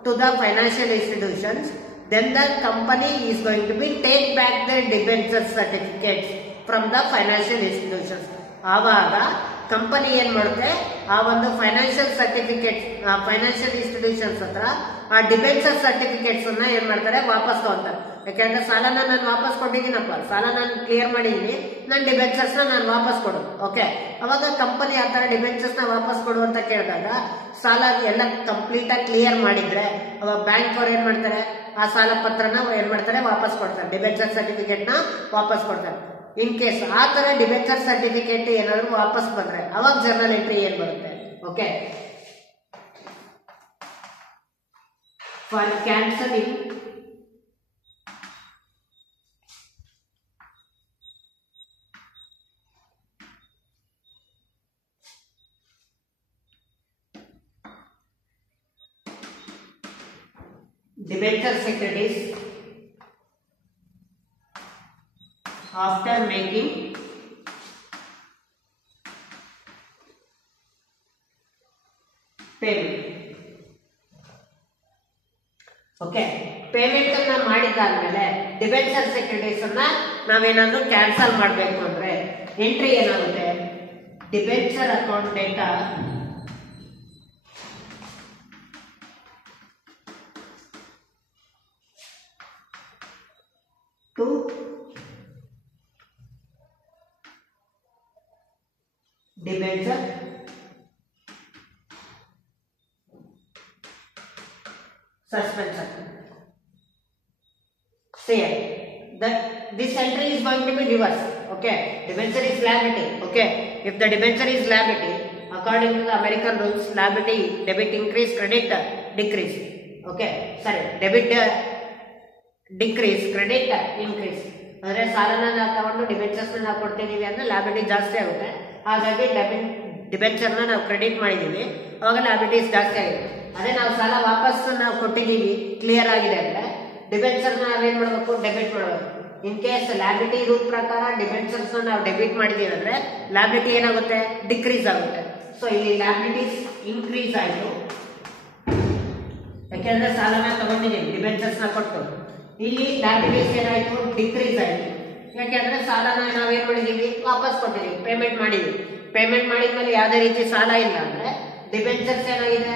to the financial institutions, then the company is going to be take back the debenture certificates from the financial institutions. ಆವಾಗ company ಏನ್ ಮಾಡುತ್ತೆ? ಆ ಒಂದು financial certificate financial institutions ಹತ್ರ ಆ debenture certificates ಅನ್ನ ಏನ್ ಮಾಡ್ತಾರೆ? ವಾಪಸ್ ತಗೊಂತಾರೆ. ಯಾಕಂದ್ರೆ ಸಾಲನ ನಾನು ವಾಪಸ್ ಕೊಟ್ಟಿದ್ದೀನಪ್ಪ, ಸಾಲ ನಾನು ಕ್ಲಿಯರ್ ಮಾಡಿದೀನಿ, ನನ್ನ ಡಿಬೆಂಚರ್ಸ್ ನಾನು ವಾಪಸ್ ಕೊಡು. ಓಕೆ, ಅವಾಗ ಕಂಪನಿ ಆ ತರ ಡಿಬೆಂಚರ್ಸ್ ನ ವಾಪಸ್ ಕೊಡು ಅಂತ ಕೇಳಿದಾಗ ಸಾಲ ಎಲ್ಲ ಕಂಪ್ಲೀಟ್ ಆಗಿ ಕ್ಲಿಯರ್ ಮಾಡಿದ್ರೆ ಅವಾಗ ಬ್ಯಾಂಕ್ ಅವ್ರು ಏನ್ ಮಾಡ್ತಾರೆ? ಆ ಸಾಲ ಪತ್ರನ ಏನ್ ಮಾಡ್ತಾರೆ? ವಾಪಸ್ ಕೊಡ್ತಾರೆ, ಡಿಬೆಂಚರ್ ಸರ್ಟಿಫಿಕೇಟ್ ನ ವಾಪಸ್ ಕೊಡ್ತಾರೆ. ಇನ್ ಕೇಸ್ ಆ ತರ ಡಿಬೆಂಚರ್ ಸರ್ಟಿಫಿಕೇಟ್ ಏನಾದ್ರು ವಾಪಸ್ ಬಂದ್ರೆ ಅವಾಗ ಜರ್ನಲ್ ಎಂಟ್ರಿ ಏನ್ ಬರುತ್ತೆ? Okay, for cancelling debenture securities after making payment. Okay, payment ಅನ್ನ ಮಾಡಿದಾದ್ಮೇಲೆ ಡಿಬೆಂಚರ್ ಸೆಕ್ಯೂರಿಟೀಸ್ ಅನ್ನ ನಾವೇನಾದ್ರೂ ಕ್ಯಾನ್ಸಲ್ ಮಾಡಬೇಕು ಅಂದ್ರೆ ಎಂಟ್ರಿ ಏನಾಗುತ್ತೆ? Debenture account data to debenture suspension. See that this entry is going to be reversed. Okay, debenture is liability. Okay, if the debenture is liability, according to the American rules, liability debit increase, credit decrease. Okay, sorry, debit decrease, credit increase. ಅಂದ್ರೆ ಸಾಲನ ನಾವು ತಗೊಂಡು debentures ನಾವು ಕೊಡ್ತಿದೀವಿ ಅಂದ್ರೆ liability ಜಾಸ್ತಿ ಆಗುತ್ತೆ. ಹಾಗಾಗಿ debenture ನಾವು ಕ್ರೆಡಿಟ್ ಮಾಡಿದೀವಿ, ಅವಾಗ ಲ್ಯಾಬಿಲಿಟೀಸ್ ಜಾಸ್ತಿ ಆಗಿದೆ. ಅದೇ ನಾವು ಸಾಲ ವಾಪಸ್ ನಾವು ಕೊಟ್ಟಿದೀವಿ, ಕ್ಲಿಯರ್ ಆಗಿದೆ ಅಂದ್ರೆ ಡಿಬೆಂಚರ್ ನಾವೇನ್ ಮಾಡಬೇಕು, ಡೆಬಿಟ್ ಮಾಡಬೇಕು. ಇನ್ ಕೇಸ್ ಲ್ಯಾಬಿಲಿಟಿ ರೂಲ್ ಪ್ರಕಾರ ಡಿಬೆಂಚರ್ಸ್ ನಾವು ಡೆಬಿಟ್ ಮಾಡಿದೀವಿ ಅಂದ್ರೆ ಲ್ಯಾಬಿಲಿಟಿ ಏನಾಗುತ್ತೆ, ಡಿಕ್ರೀಸ್ ಆಗುತ್ತೆ. ಸೊ ಇಲ್ಲಿ ಲ್ಯಾಬಿಲಿಟೀಸ್ ಇನ್ಕ್ರೀಸ್ ಆಯಿತು, ಯಾಕೆಂದ್ರೆ ಸಾಲನ ತಗೊಂಡಿದ್ದೀವಿ ಡಿಬೆಂಚರ್ಸ್ ನ ಕೊಟ್ಟು. ಇಲ್ಲಿ ಲ್ಯಾಬಿಲಿಟೀಸ್ ಏನಾಯ್ತು, ಡಿಕ್ರೀಸ್ ಆಯಿತು, ಯಾಕೆಂದ್ರೆ ಸಾಲನ ನಾವೇನ್ ಮಾಡಿದೀವಿ, ವಾಪಸ್ ಕೊಟ್ಟಿದೀವಿ, ಪೇಮೆಂಟ್ ಮಾಡಿದೀವಿ. ಪೇಮೆಂಟ್ ಮಾಡಿದ್ಮೇಲೆ ಯಾವುದೇ ರೀತಿ ಸಾಲ ಇಲ್ಲ ಅಂದ್ರೆ ಡಿಬೆಂಚರ್ಸ್ ಏನಾಗಿದೆ,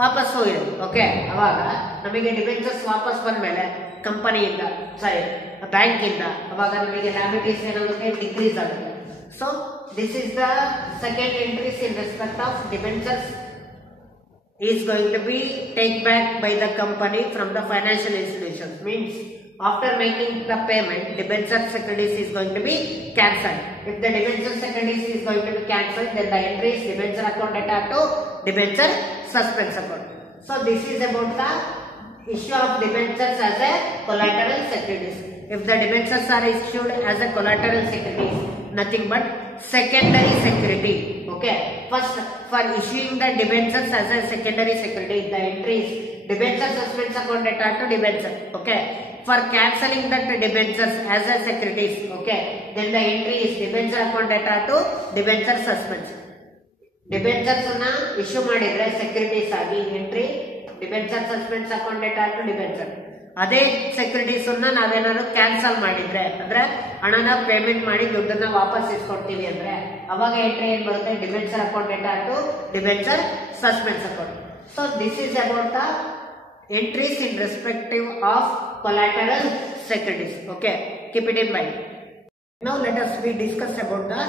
ವಾಪಸ್ ಹೋಗಿದೆ. ಓಕೆ, ಅವಾಗ ನಮಗೆ ಡಿಬೆಂಚರ್ಸ್ ವಾಪಸ್ ಬಂದ್ಮೇಲೆ ಕಂಪನಿಯಿಂದ ಸಾರಿ ಬ್ಯಾಂಕ್ ಇಂದ ಅವಾಗ ನಮಗೆ ಲ್ಯಾಬಿಲಿಟೀಸ್ ಏನಾಗುತ್ತೆ, ಡಿಕ್ರೀಸ್ ಆಗುತ್ತೆ. So this is the second entries in respect of debentures is going to be take back by the company from the financial institutions. Means after making the payment, debenture securities is going to be cancelled. If the debenture securities is going to be cancelled, then the entry is debenture account data to debenture suspense account. So this is about the issue of debentures as a collateral securities. If the debentures are issued as a collateral securities, nothing but secondary security. Okay, first for issuing the debentures as a secondary security, the entry is debenture suspense account data to debenture. Okay, for cancelling that debentures as a securities, okay, then the entry is debenture account data to debenture suspense. Debentures na issue ಮಾಡಿದ್ರೆ securities ಆಗಿ entry debenture suspense account data to debenture. ಅದೇ securities ನಾವೇನಾದ್ರು cancel ಮಾಡಿದ್ರೆ ಅಂದ್ರೆ ಹಣನ payment ಮಾಡಿ ದುಡ್ಡನ್ನ ವಾಪಸ್ ಇಸ್ಕೊಡ್ತೀವಿ ಅಂದ್ರೆ ಅವಾಗ ಎಂಟ್ರಿ ಏನ್ ಬರುತ್ತೆ, debenture account data to debenture suspense account. So this is about the entries in respective of collateral securities. Okay, keep it in mind. Now let us we discuss about the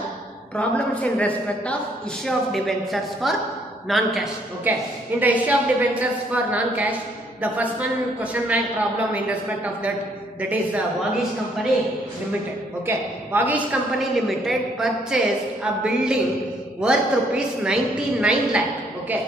problems in respect of issue of debentures for non-cash. Okay, in the issue of debentures for non-cash, the first one question bank problem in respect of that is Wagish Company Limited. Okay, Wagish Company Limited purchased a building worth rupees 99 lakh. Okay,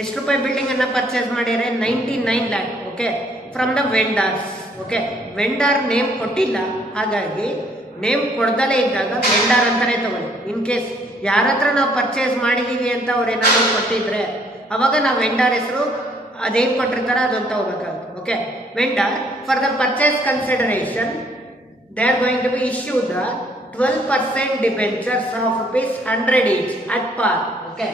ಎಷ್ಟು ರೂಪಾಯಿ building ಅನ್ನ purchase ಮಾಡಿದ್ರೆ 99 lakh. Okay, from the vendors. Okay, vendor name ಕೊಟ್ಟಿಲ್ಲ, ಹಾಗಾಗಿ name ಕೊಡ್ದಲೇ ಇದ್ದಾಗ vendor ಅಂತಾನೆ ತಗೊಳ್ಳಿ. In case ಯಾರ ಹತ್ರ ನಾವು ಪರ್ಚೇಸ್ ಮಾಡಿದೀವಿ ಅಂತ ಅವ್ರು ಏನಾದ್ರು ಕೊಟ್ಟಿದ್ರೆ ಅವಾಗ ನಾವು ವೆಂಡರ್ ಹೆಸರು ಅದೇನ್ ಕೊಟ್ಟಿರ್ತಾರ ಅದನ್ನ ತಗೋಬೇಕಾಗುತ್ತೆ. Okay, vendor for the purchase consideration they are going to be issue the 12% debentures of rupees 100 each at par. Okay,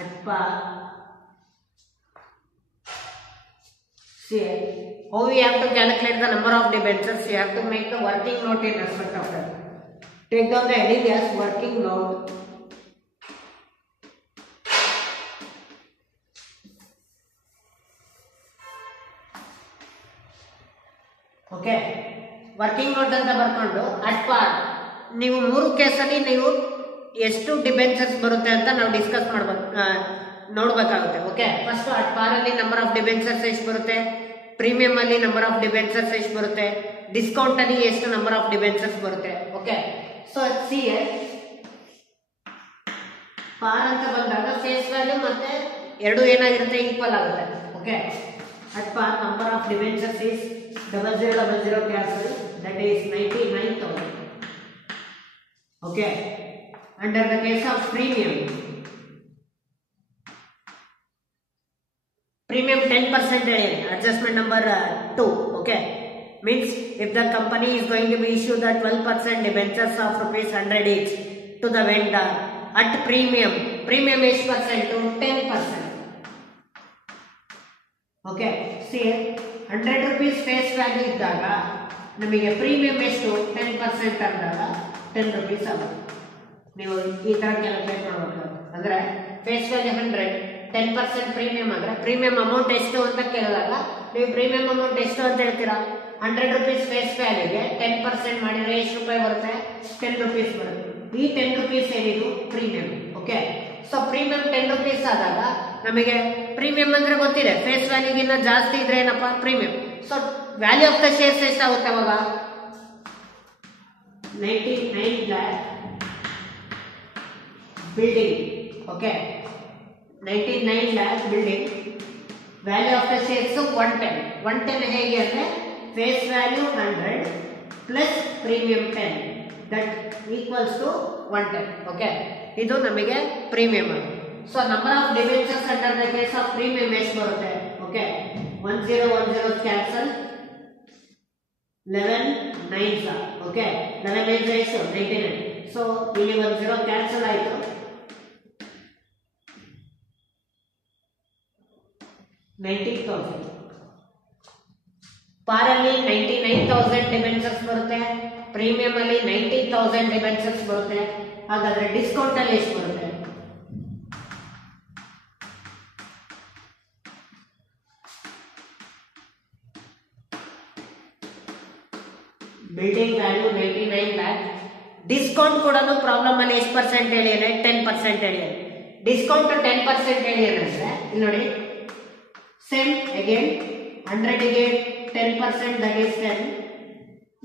at par. See, how we have to calculate the number of debentures? You have to make the working note in respect of that. Take down the heading as working note. Okay, working note ಅಂತ ಬರ್ಕೊಂಡು at par ನೀವು ಮೂರು ಕೇಸಲ್ಲಿ ನೀವು ಎಷ್ಟು debentures ಬರುತ್ತೆ ಅಂತ ನಾವು ಡಿಸ್ಕಸ್ ನೋಡ್ಬೇಕಾಗುತ್ತೆ. ಓಕೆ, ಫಸ್ಟ್ ಅಟ್ ಪಾರ್ ಅಲ್ಲಿ ನಂಬರ್ ಆಫ್ ಡಿಬೆಂಚರ್ಸ್ ಎಷ್ಟು ಬರುತ್ತೆ, ಪ್ರೀಮಿಯಂ ಅಲ್ಲಿ ನಂಬರ್ ಆಫ್ ಡಿಬೆಂಚರ್ಸ್ ಎಷ್ಟು ಬರುತ್ತೆ, ಡಿಸ್ಕೌಂಟ್ ಅಲ್ಲಿ ಎಷ್ಟು ನಂಬರ್ ಆಫ್ ಡಿಬೆಂಚರ್ಸ್ ಬರುತ್ತೆ. ಓಕೆ, ಸೊ ಸಿ ಪಾರ್ ಅಂತ ಬಂದಾಗ ಫೇಸ್ ವ್ಯಾಲ್ಯೂ ಮತ್ತೆ ಎರಡು ಏನಾಗಿರುತ್ತೆ, ಈಕ್ವಲ್ ಆಗುತ್ತೆ. Okay, at par number of debentures is 0000 cancel, that is 99,000. Okay, under the case of premium 10% adjustment number 2. Okay, means if the company is going to be issue the 12% debentures of rupees 100 each to the vendor at premium is percent to 10%. Okay see 100 rupees face value ಇದ್ದಾಗ ನಮಗೆ premium ಎಷ್ಟು 10% ಅಂದಾಗ 10 rupees ಆಗುತ್ತೆ. ನೀವು ಈ ತರ calculate ಮಾಡಬೇಕು. ಅಂದ್ರೆ ಫೇಸ್ ವ್ಯಾಲ್ಯೂ 100 10% ಪ್ರೀಮಿಯಂ ಅಂದ್ರೆ ಪ್ರೀಮಿಯಂ ಅಮೌಂಟ್ ಎಷ್ಟು ಅಂತ ಕೇಳಿದಾಗ ನೀವು ಪ್ರೀಮಿಯಂ ಅಮೌಂಟ್ ಎಷ್ಟು ಅಂತ ಹೇಳ್ತೀರಾ. 100 rupees ಫೇಸ್ ವ್ಯಾಲ್ಯೂಗೆ 10% ಮಾಡಿದ್ರೆ ಎಷ್ಟು ರೂಪಾಯಿ ಬರುತ್ತೆ? 10 rupees ಬರುತ್ತೆ. ಈ 10 rupees ಏನಿದು premium. Okay so premium 10 rupees ಆದಾಗ ನಮಗೆ ಪ್ರೀಮಿಯಂ ಅಂದ್ರೆ ಗೊತ್ತಿದೆ, ಫೇಸ್ ವ್ಯಾಲ್ಯೂಗಿಂತ ಜಾಸ್ತಿ ಇದ್ರೆ ಏನಪ್ಪಾ premium. So value of the shares ಎಷ್ಟಾಗುತ್ತೆ ಅವಾಗ? 99 lakh building. Okay 99 lakh building. Value of the shares 110. 110 ಹೇಗೆ ಅಂದ್ರೆ face value 100 plus premium 10 that equals to 110. Okay ಇದು ನಮಗೆ premium. So number of debentures under the case of premium ಎಷ್ಟು ಬರುತ್ತೆ? Okay 1010 cancel 11 9s. Okay 11 9s ಎಷ್ಟು? 99. So ಇಲ್ಲಿ 10 cancel ಆಯಿತು. 90,000. ಪಾರಲ್ಲಿ 99,000 debentures ಬರುತ್ತೆ, ಪ್ರೀಮಿಯಂ ಅಲ್ಲಿ 90,000 ಡಿಬೆಂಚರ್ಸ್ ಬರುತ್ತೆ. ಹಾಗಾದ್ರೆ ಡಿಸ್ಕೌಂಟ್ ಅಲ್ಲಿ ಎಷ್ಟು ಬರುತ್ತೆ? Building value 99 lakh. ಡಿಸ್ಕೌಂಟ್ ಕೂಡ ಪ್ರಾಬ್ಲಮ್ ಅಲ್ಲಿ ಎಷ್ಟು ಪರ್ಸೆಂಟ್ ಹೇಳಿದ್ರೆ 10% ಹೇಳಿದೆ. ಡಿಸ್ಕೌಂಟ್ 10% ಹೇಳಿ ಅಂದ್ರೆ ಇಲ್ಲಿ ನೋಡಿ ಸೇಮ್ ಅಗೇನ್ 100 ಗೆ 10% that is 10.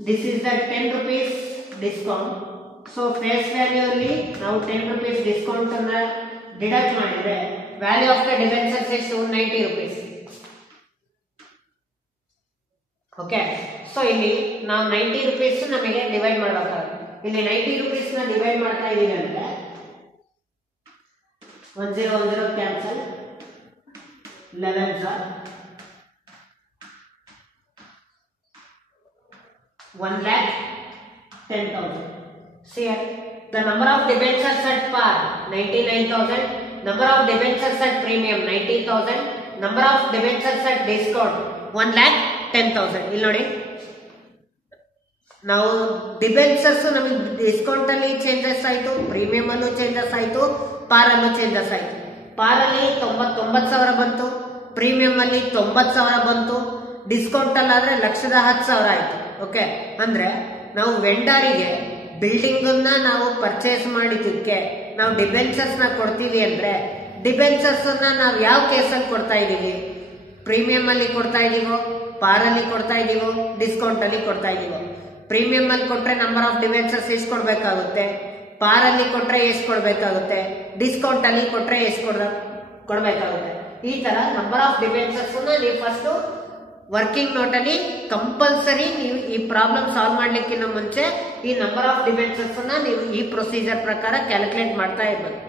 This is the 10 rupees discount. So face value ಅಲ್ಲಿ ನಾವು 10 rupees discount ಅನ್ನ ಡಿಡಕ್ಟ್ ಮಾಡಿದ್ರೆ ವ್ಯಾಲ್ಯೂ ಆಫ್ ದ ಡಿಬೆಂಚರ್ಸ್ ಎಷ್ಟು? 90 rupees. ಓಕೆ ಸೊ ಇಲ್ಲಿ ನಾವು 90 rupees ನಮಗೆ ಡಿವೈಡ್ ಮಾಡಬೇಕಾಗುತ್ತೆ. ಇಲ್ಲಿ 90 rupees ನ ಡಿವೈಡ್ ಮಾಡ್ತಾ ಇದೀವಿ ಅಂದ್ರೆ 1010 cancel 11s 1,10,000. See here, the number of debentures at par 99,000, number of debentures at premium 90,000, number of debentures at discount 1,10,000. ಇಲ್ಲಿ ನೋಡಿ ನಾವು ಡಿಬೆಂಚರ್ಸ್ ನಮಗೆ ಡಿಸ್ಕೌಂಟ್ ಅಲ್ಲಿ ಚೇಂಜಸ್ ಆಯ್ತು, ಪ್ರೀಮಿಯಂ ಅಲ್ಲೂ ಚೇಂಜಸ್ ಆಯ್ತು, ಪಾರ್ ಅಲ್ಲೂ ಚೇಂಜಸ್ ಆಯ್ತು. ಪಾರ್ ಅಲ್ಲಿ 99,000 ಬಂತು, ಪ್ರೀಮಿಯಂ ಅಲ್ಲಿ 90,000 ಬಂತು, ಡಿಸ್ಕೌಂಟ್ ಅಲ್ಲಾದ್ರೆ 1,10,000 ಆಯ್ತು. ಓಕೆ ಅಂದ್ರೆ ನಾವು ವೆಂಡರಿಗೆ ಬಿಲ್ಡಿಂಗ್ ಅನ್ನ ನಾವು ಪರ್ಚೇಸ್ ಮಾಡಿದ್ದಕ್ಕೆ ನಾವು ಡಿಬೆಂಚರ್ಸ್ ನ ಕೊಡ್ತೀವಿ ಅಂದ್ರೆ ಡಿಬೆಂಚರ್ಸ್ ಅನ್ನ ನಾವು ಯಾವ ಕೇಸಲ್ಲಿ ಕೊಡ್ತಾ ಇದೀವಿ? ಪ್ರೀಮಿಯಂ ಅಲ್ಲಿ ಕೊಡ್ತಾ ಇದೀವೋ, ಪಾರ್ ಅಲ್ಲಿ ಕೊಡ್ತಾ ಇದೀವೋ, ಡಿಸ್ಕೌಂಟ್ ಅಲ್ಲಿ ಕೊಡ್ತಾ ಇದೀವೋ? ಪ್ರೀಮಿಯಂ ಅಲ್ಲಿ ಕೊಟ್ರೆ ನಂಬರ್ ಆಫ್ ಡಿಬೆಂಚರ್ಸ್ ಎಷ್ಟು ಕೊಡ್ಬೇಕಾಗುತ್ತೆ? ಪಾರ್ ಅಲ್ಲಿ ಕೊಟ್ರೆ ಎಷ್ಟು ಕೊಡ್ಬೇಕಾಗುತ್ತೆ? ಡಿಸ್ಕೌಂಟ್ ಅಲ್ಲಿ ಕೊಟ್ರೆ ಎಷ್ಟು ಕೊಡ್ಬೇಕಾಗುತ್ತೆ? ಈ ತರ ನಂಬರ್ ಆಫ್ ಡಿಬೆಂಚರ್ಸ್ ನೀವು ಫಸ್ಟ್ ವರ್ಕಿಂಗ್ ನೋಟ್ ಅಲ್ಲಿ ಕಂಪಲ್ಸರಿ ನೀವು ಈ ಪ್ರಾಬ್ಲಮ್ ಸಾಲ್ವ್ ಮಾಡ್ಲಿಕ್ಕಿಂತ ಮುಂಚೆ ಈ ನಂಬರ್ ಆಫ್ ಡಿಬೆಂಚರ್ಸ್ ನೀವು ಈ ಪ್ರೊಸೀಜರ್ ಪ್ರಕಾರ ಕ್ಯಾಲ್ಕುಲೇಟ್ ಮಾಡ್ತಾ ಇರ್ಬೇಕು,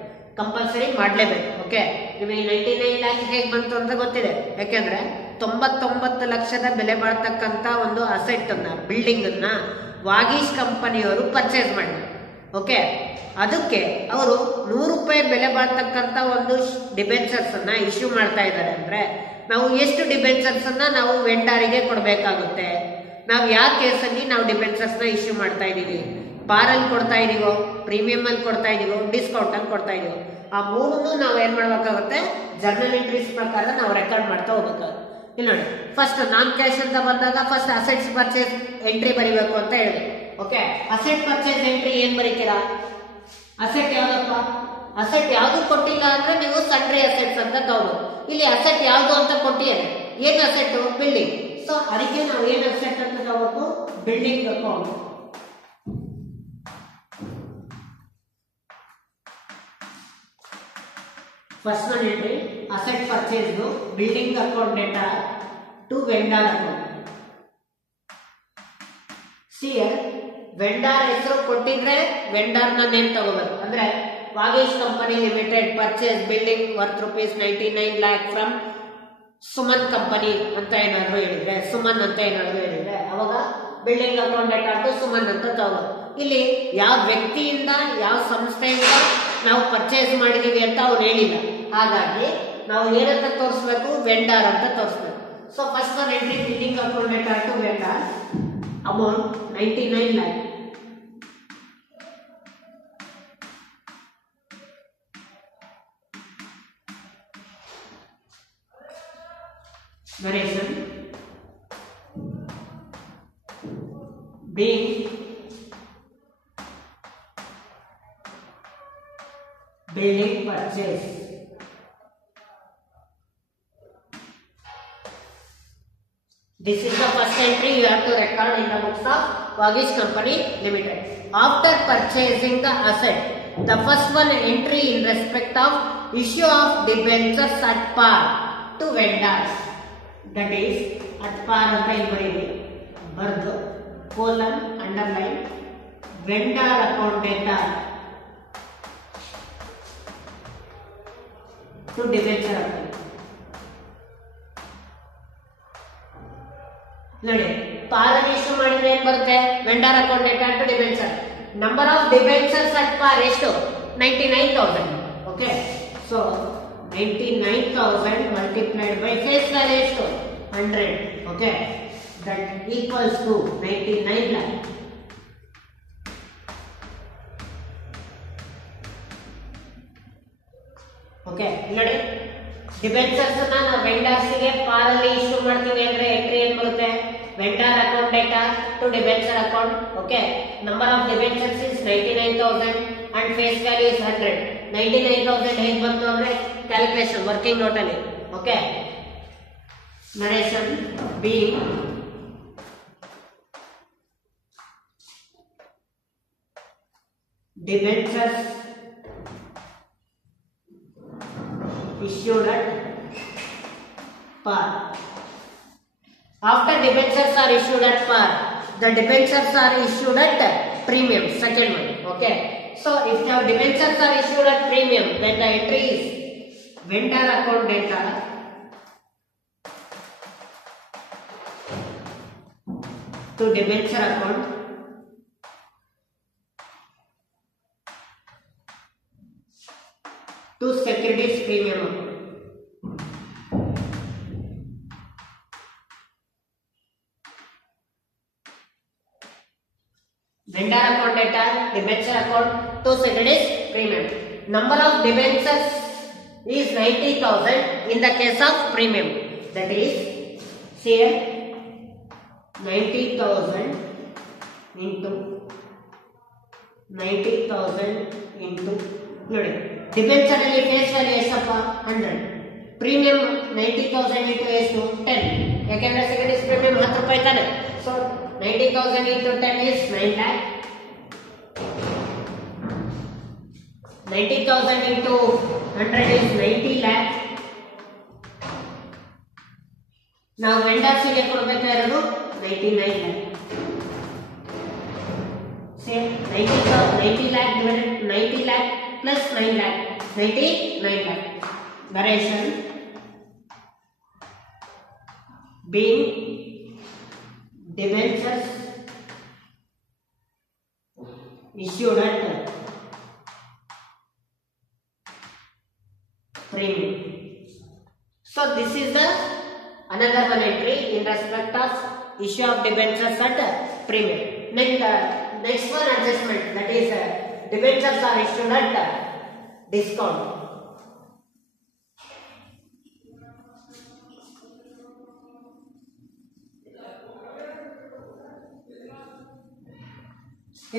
ಕಂಪಲ್ಸರಿ ಮಾಡ್ಲೇಬೇಕು. ಓಕೆ ನಿಮಗೆ 99 lakh ಹೇಗೆ ಬಂತು ಅಂತ ಗೊತ್ತಿದೆ, ಯಾಕೆಂದ್ರೆ 99 ಲಕ್ಷದ ಬೆಲೆ ಬಾಳ್ತಕ್ಕಂತ ಒಂದು ಅಸೆಟ್ ಅನ್ನ ಬಿಲ್ಡಿಂಗ್ ಅನ್ನ ವಾಗೀಶ್ ಕಂಪನಿಯವರು ಪರ್ಚೇಸ್ ಮಾಡಿದ್ರು. ಓಕೆ ಅದಕ್ಕೆ ಅವರು 100 ರೂಪಾಯಿ ಬೆಲೆ ಬಾಳ್ತಕ್ಕಂತ ಒಂದು ಡಿಬೆಂಚರ್ಸ್ ಅನ್ನ ಇಶ್ಯೂ ಮಾಡ್ತಾ ಇದ್ದಾರೆ ಅಂದ್ರೆ ನಾವು ಎಷ್ಟು ಡಿಬೆಂಚರ್ಸ್ ಅನ್ನ ನಾವು ವೆಂಡರಿಗೆ ಕೊಡಬೇಕಾಗುತ್ತೆ? ನಾವು ಯಾವ ಕೇಸಲ್ಲಿ ನಾವು ಡಿಬೆಂಚರ್ಸ್ ನ ಇಶ್ಯೂ ಮಾಡ್ತಾ ಇದೀವಿ? ಪಾರ್ ಅಲ್ಲಿ ಕೊಡ್ತಾ ಇದೀವೋ, ಪ್ರೀಮಿಯಂ ಅಲ್ಲಿ ಕೊಡ್ತಾ ಇದೀವೋ, ಡಿಸ್ಕೌಂಟ್ ಅಲ್ಲಿ ಕೊಡ್ತಾ ಇದೀವೋ? ಆ ಮೂರನ್ನು ನಾವು ಏನ್ ಮಾಡ್ಬೇಕಾಗುತ್ತೆ? ಜರ್ನಲ್ ಎಂಟ್ರೀಸ್ ಪ್ರಕಾರ ನಾವು ರೆಕಾರ್ಡ್ ಮಾಡ್ತಾ ಹೋಗ್ಬೇಕಾಗುತ್ತೆ. ಇಲ್ಲಿ ನೋಡಿ ಫಸ್ಟ್ ನಾನ್ ಕ್ಯಾಶ್ ಅಂತ ಬಂದಾಗ ಫಸ್ಟ್ ಅಸೆಟ್ಸ್ ಪರ್ಚೇಸ್ ಎಂಟ್ರಿ ಬರಿಬೇಕು ಅಂತ ಹೇಳಿದೆ. ಓಕೆ ಅಸೆಟ್ ಪರ್ಚೇಸ್ ಎಂಟ್ರಿ ಏನ್ ಬರೀತೀರಾ? ಅಸೆಟ್ ಯಾವ್ದಪ್ಪ? ಅಸೆಟ್ ಯಾವ್ದು ಕೊಟ್ಟಿಲ್ಲ ಅಂದ್ರೆ ನೀವು ಸನ್ಡ್ರಿ ಅಸೆಟ್ಸ್ ಅಂತ ತಗೋಬಹುದು. ಇಲ್ಲಿ ಅಸೆಟ್ ಯಾವ್ದು ಅಂತ ಕೊಟ್ಟಿದ್ದಾರೆ. ಏನ್ ಅಸೆಟ್? ಬಿಲ್ಡಿಂಗ್. ಸೊ ಅದಕ್ಕೆ ನಾವು ಏನ್ ಅಸೆಟ್ ಅಂತ ತಗೋಬೇಕು? Building account. First one entry asset purchase building account data to vendor account. ಸಿಯರ್ ವೆಂಡರ್ ಹೆಸರು ಕೊಟ್ಟಿದ್ರೆ ವೆಂಡರ್ ನ ನೇಮ್ ತಗೋಬೇಕು. ಅಂದ್ರೆ Vagish company limited purchase building worth ₹99 lakh from Suman company ಅಂತ ಏನಾದ್ರು ಹೇಳಿದ್ರೆ, ಸುಮನ್ ಅಂತ ಏನಾದ್ರು ಹೇಳಿದ್ರೆ ಅವಾಗ building account data to Suman ಅಂತ ತಗೋಬೇಕು. ಇಲ್ಲಿ ಯಾವ ವ್ಯಕ್ತಿಯಿಂದ ಯಾವ ಸಂಸ್ಥೆಯಿಂದ ನಾವು ಪರ್ಚೇಸ್ ಮಾಡಿದೀವಿ ಅಂತ ಅವ್ರು ಹೇಳಿಲ್ಲ. ಹಾಗಾಗಿ ನಾವು ಏನಂತ ತೋರಿಸ್ಬೇಕು? ವೆಂಡರ್ ಅಂತ ತೋರಿಸ್ಬೇಕು. So first one entry billing account data to vendor, amount 99 lakh. Narration. Being billing purchase. This is the first entry you have to record in the books of Vagish Company Limited. After purchasing the asset, the first one entry in respect of issue of debentures at par to vendors. That is at par anta ಇಲ್ಲಿ ಬರೀರಿ ಬರ್ದು colon underline vendor account data to debenture account. ನೋಡಿ ಪಾರ್ issue ಮಾಡಿದ್ರೆ ಏನು ಬರುತ್ತೆ vendor account data to debenture. Number of debentures at par ಎಷ್ಟು 99000. Okay so 99000 multiplied by face value ಎಷ್ಟು 100. Okay that equals to 99 lakh. Okay ನೋಡಿ debentures ನಾವು vendors ಗೆ ಪಾರ್ ಅಲ್ಲಿ ಇಶ್ಯೂ ಮಾಡ್ತೀವಿ ಅಂದ್ರೆ ಎಂಟ್ರಿ ಏನು ಬರುತ್ತೆ vendor account data to debenture account. Okay number of debentures is 99000 and face value is 100. 99000 ಹೇಗೆ ಬಂತು ಅಂದ್ರೆ ಕ್ಯಾಲ್ಕುಲೇಷನ್ ವರ್ಕಿಂಗ್ ನೋಟ್ ಅಲ್ಲಿ. Okay narration B debentures issued at par. After debentures are issued at par, the debentures are issued at premium. Second one. Okay. So if the debentures are issued at premium, then the entry is vendor account data to debenture account to securities premium account. Vendor account data, debenture account to securities premium. Number of debentures is 90,000 in the case of premium. That is, here 90,000 into 90,000 into ನೋಡಿ debenture ಅಲ್ಲಿ face value ಎಷ್ಟಪ್ಪ 100. Premium 90,000 into ಎಷ್ಟು 10. ಯಾಕೆಂದ್ರೆ securities premium 10 ರೂಪಾಯಿ ತಾನೆ. So 90,000 into 10 is 9 lakh. 90,000 into 100 is 90 lakh. ನಾವು vendors ಗೆ ಕೊಡಬೇಕಾಗಿರೋದು 99 lakh. Same 90 lakh divided 90 lakh plus 9 lakh 99 lakh. Narration being debentures issued at premium. So this is the another one entry in respect of issue of debentures at premium. Next one adjustment, that is debentures are issued at discount.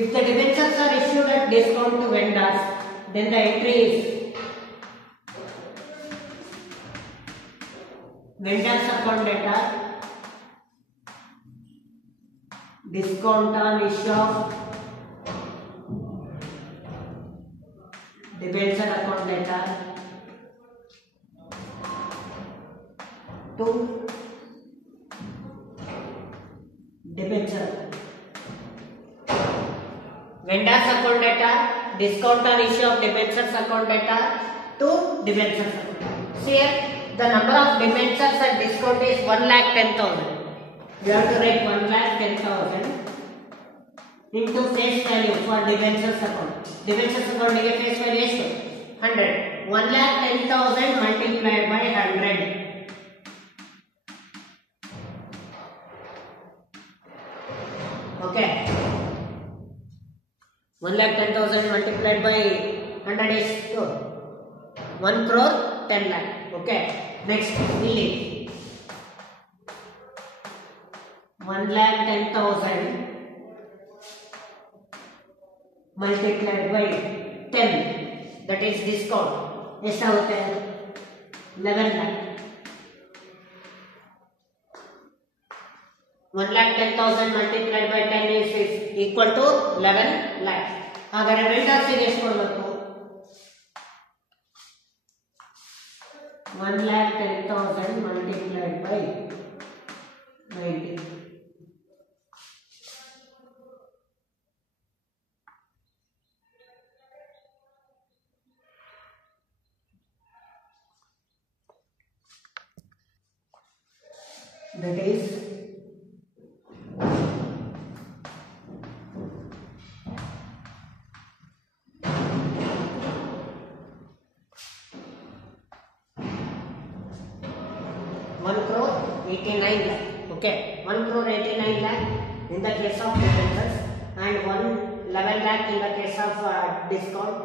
If the debentures are issued at discount to vendors, then the entry is vendors account data, discount on issue of debenture account data to debenture. Vendors account data, discount on issue of debentures account data to debentures account. See here, the number of debentures at discount is 1,10,000. You have to write 1,10,000 into face value for debentures account. Debentures account ಗೆ face value ಎಷ್ಟು 100. 1,10,000 multiplied by 100. Okay. 1,10,000 multiplied by 100 is 1 crore 10 lakh. Okay. Next, ಇಲ್ಲಿ 1,10,000 multiplied by 10, that is discount. ಎಷ್ಟಾಗುತ್ತೆ 11 lakh. 1,10,000 multiplied by 10 is equal to 11 lakh. ಹಾಗಾದ್ರೆ vendors ಎಷ್ಟು ಕೊಡಬೇಕು? 1,10,000 multiplied by 90. That is 1 crore 89 lakh. Okay, 1 crore 89 lakh in the case of debentures and 11 lakh in the case of discount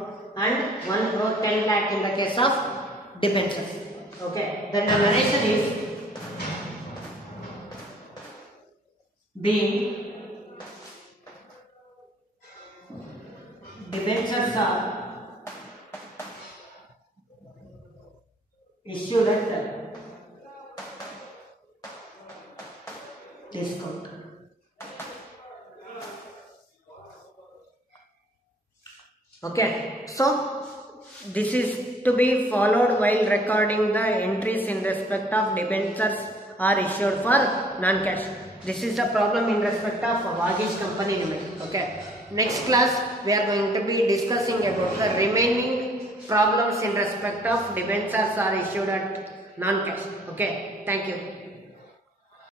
and 1 crore 10 lakh in the case of debentures. Okay, then the narration is being debentures are issued at discount. Okay, so this is to be followed while recording the entries in respect of debentures are issued for non-cash. This is the problem in respect of Vagish Company Limited. Okay, next class we are going to be discussing about the remaining problems in respect of debentures are issued at non-cash. Okay, thank you.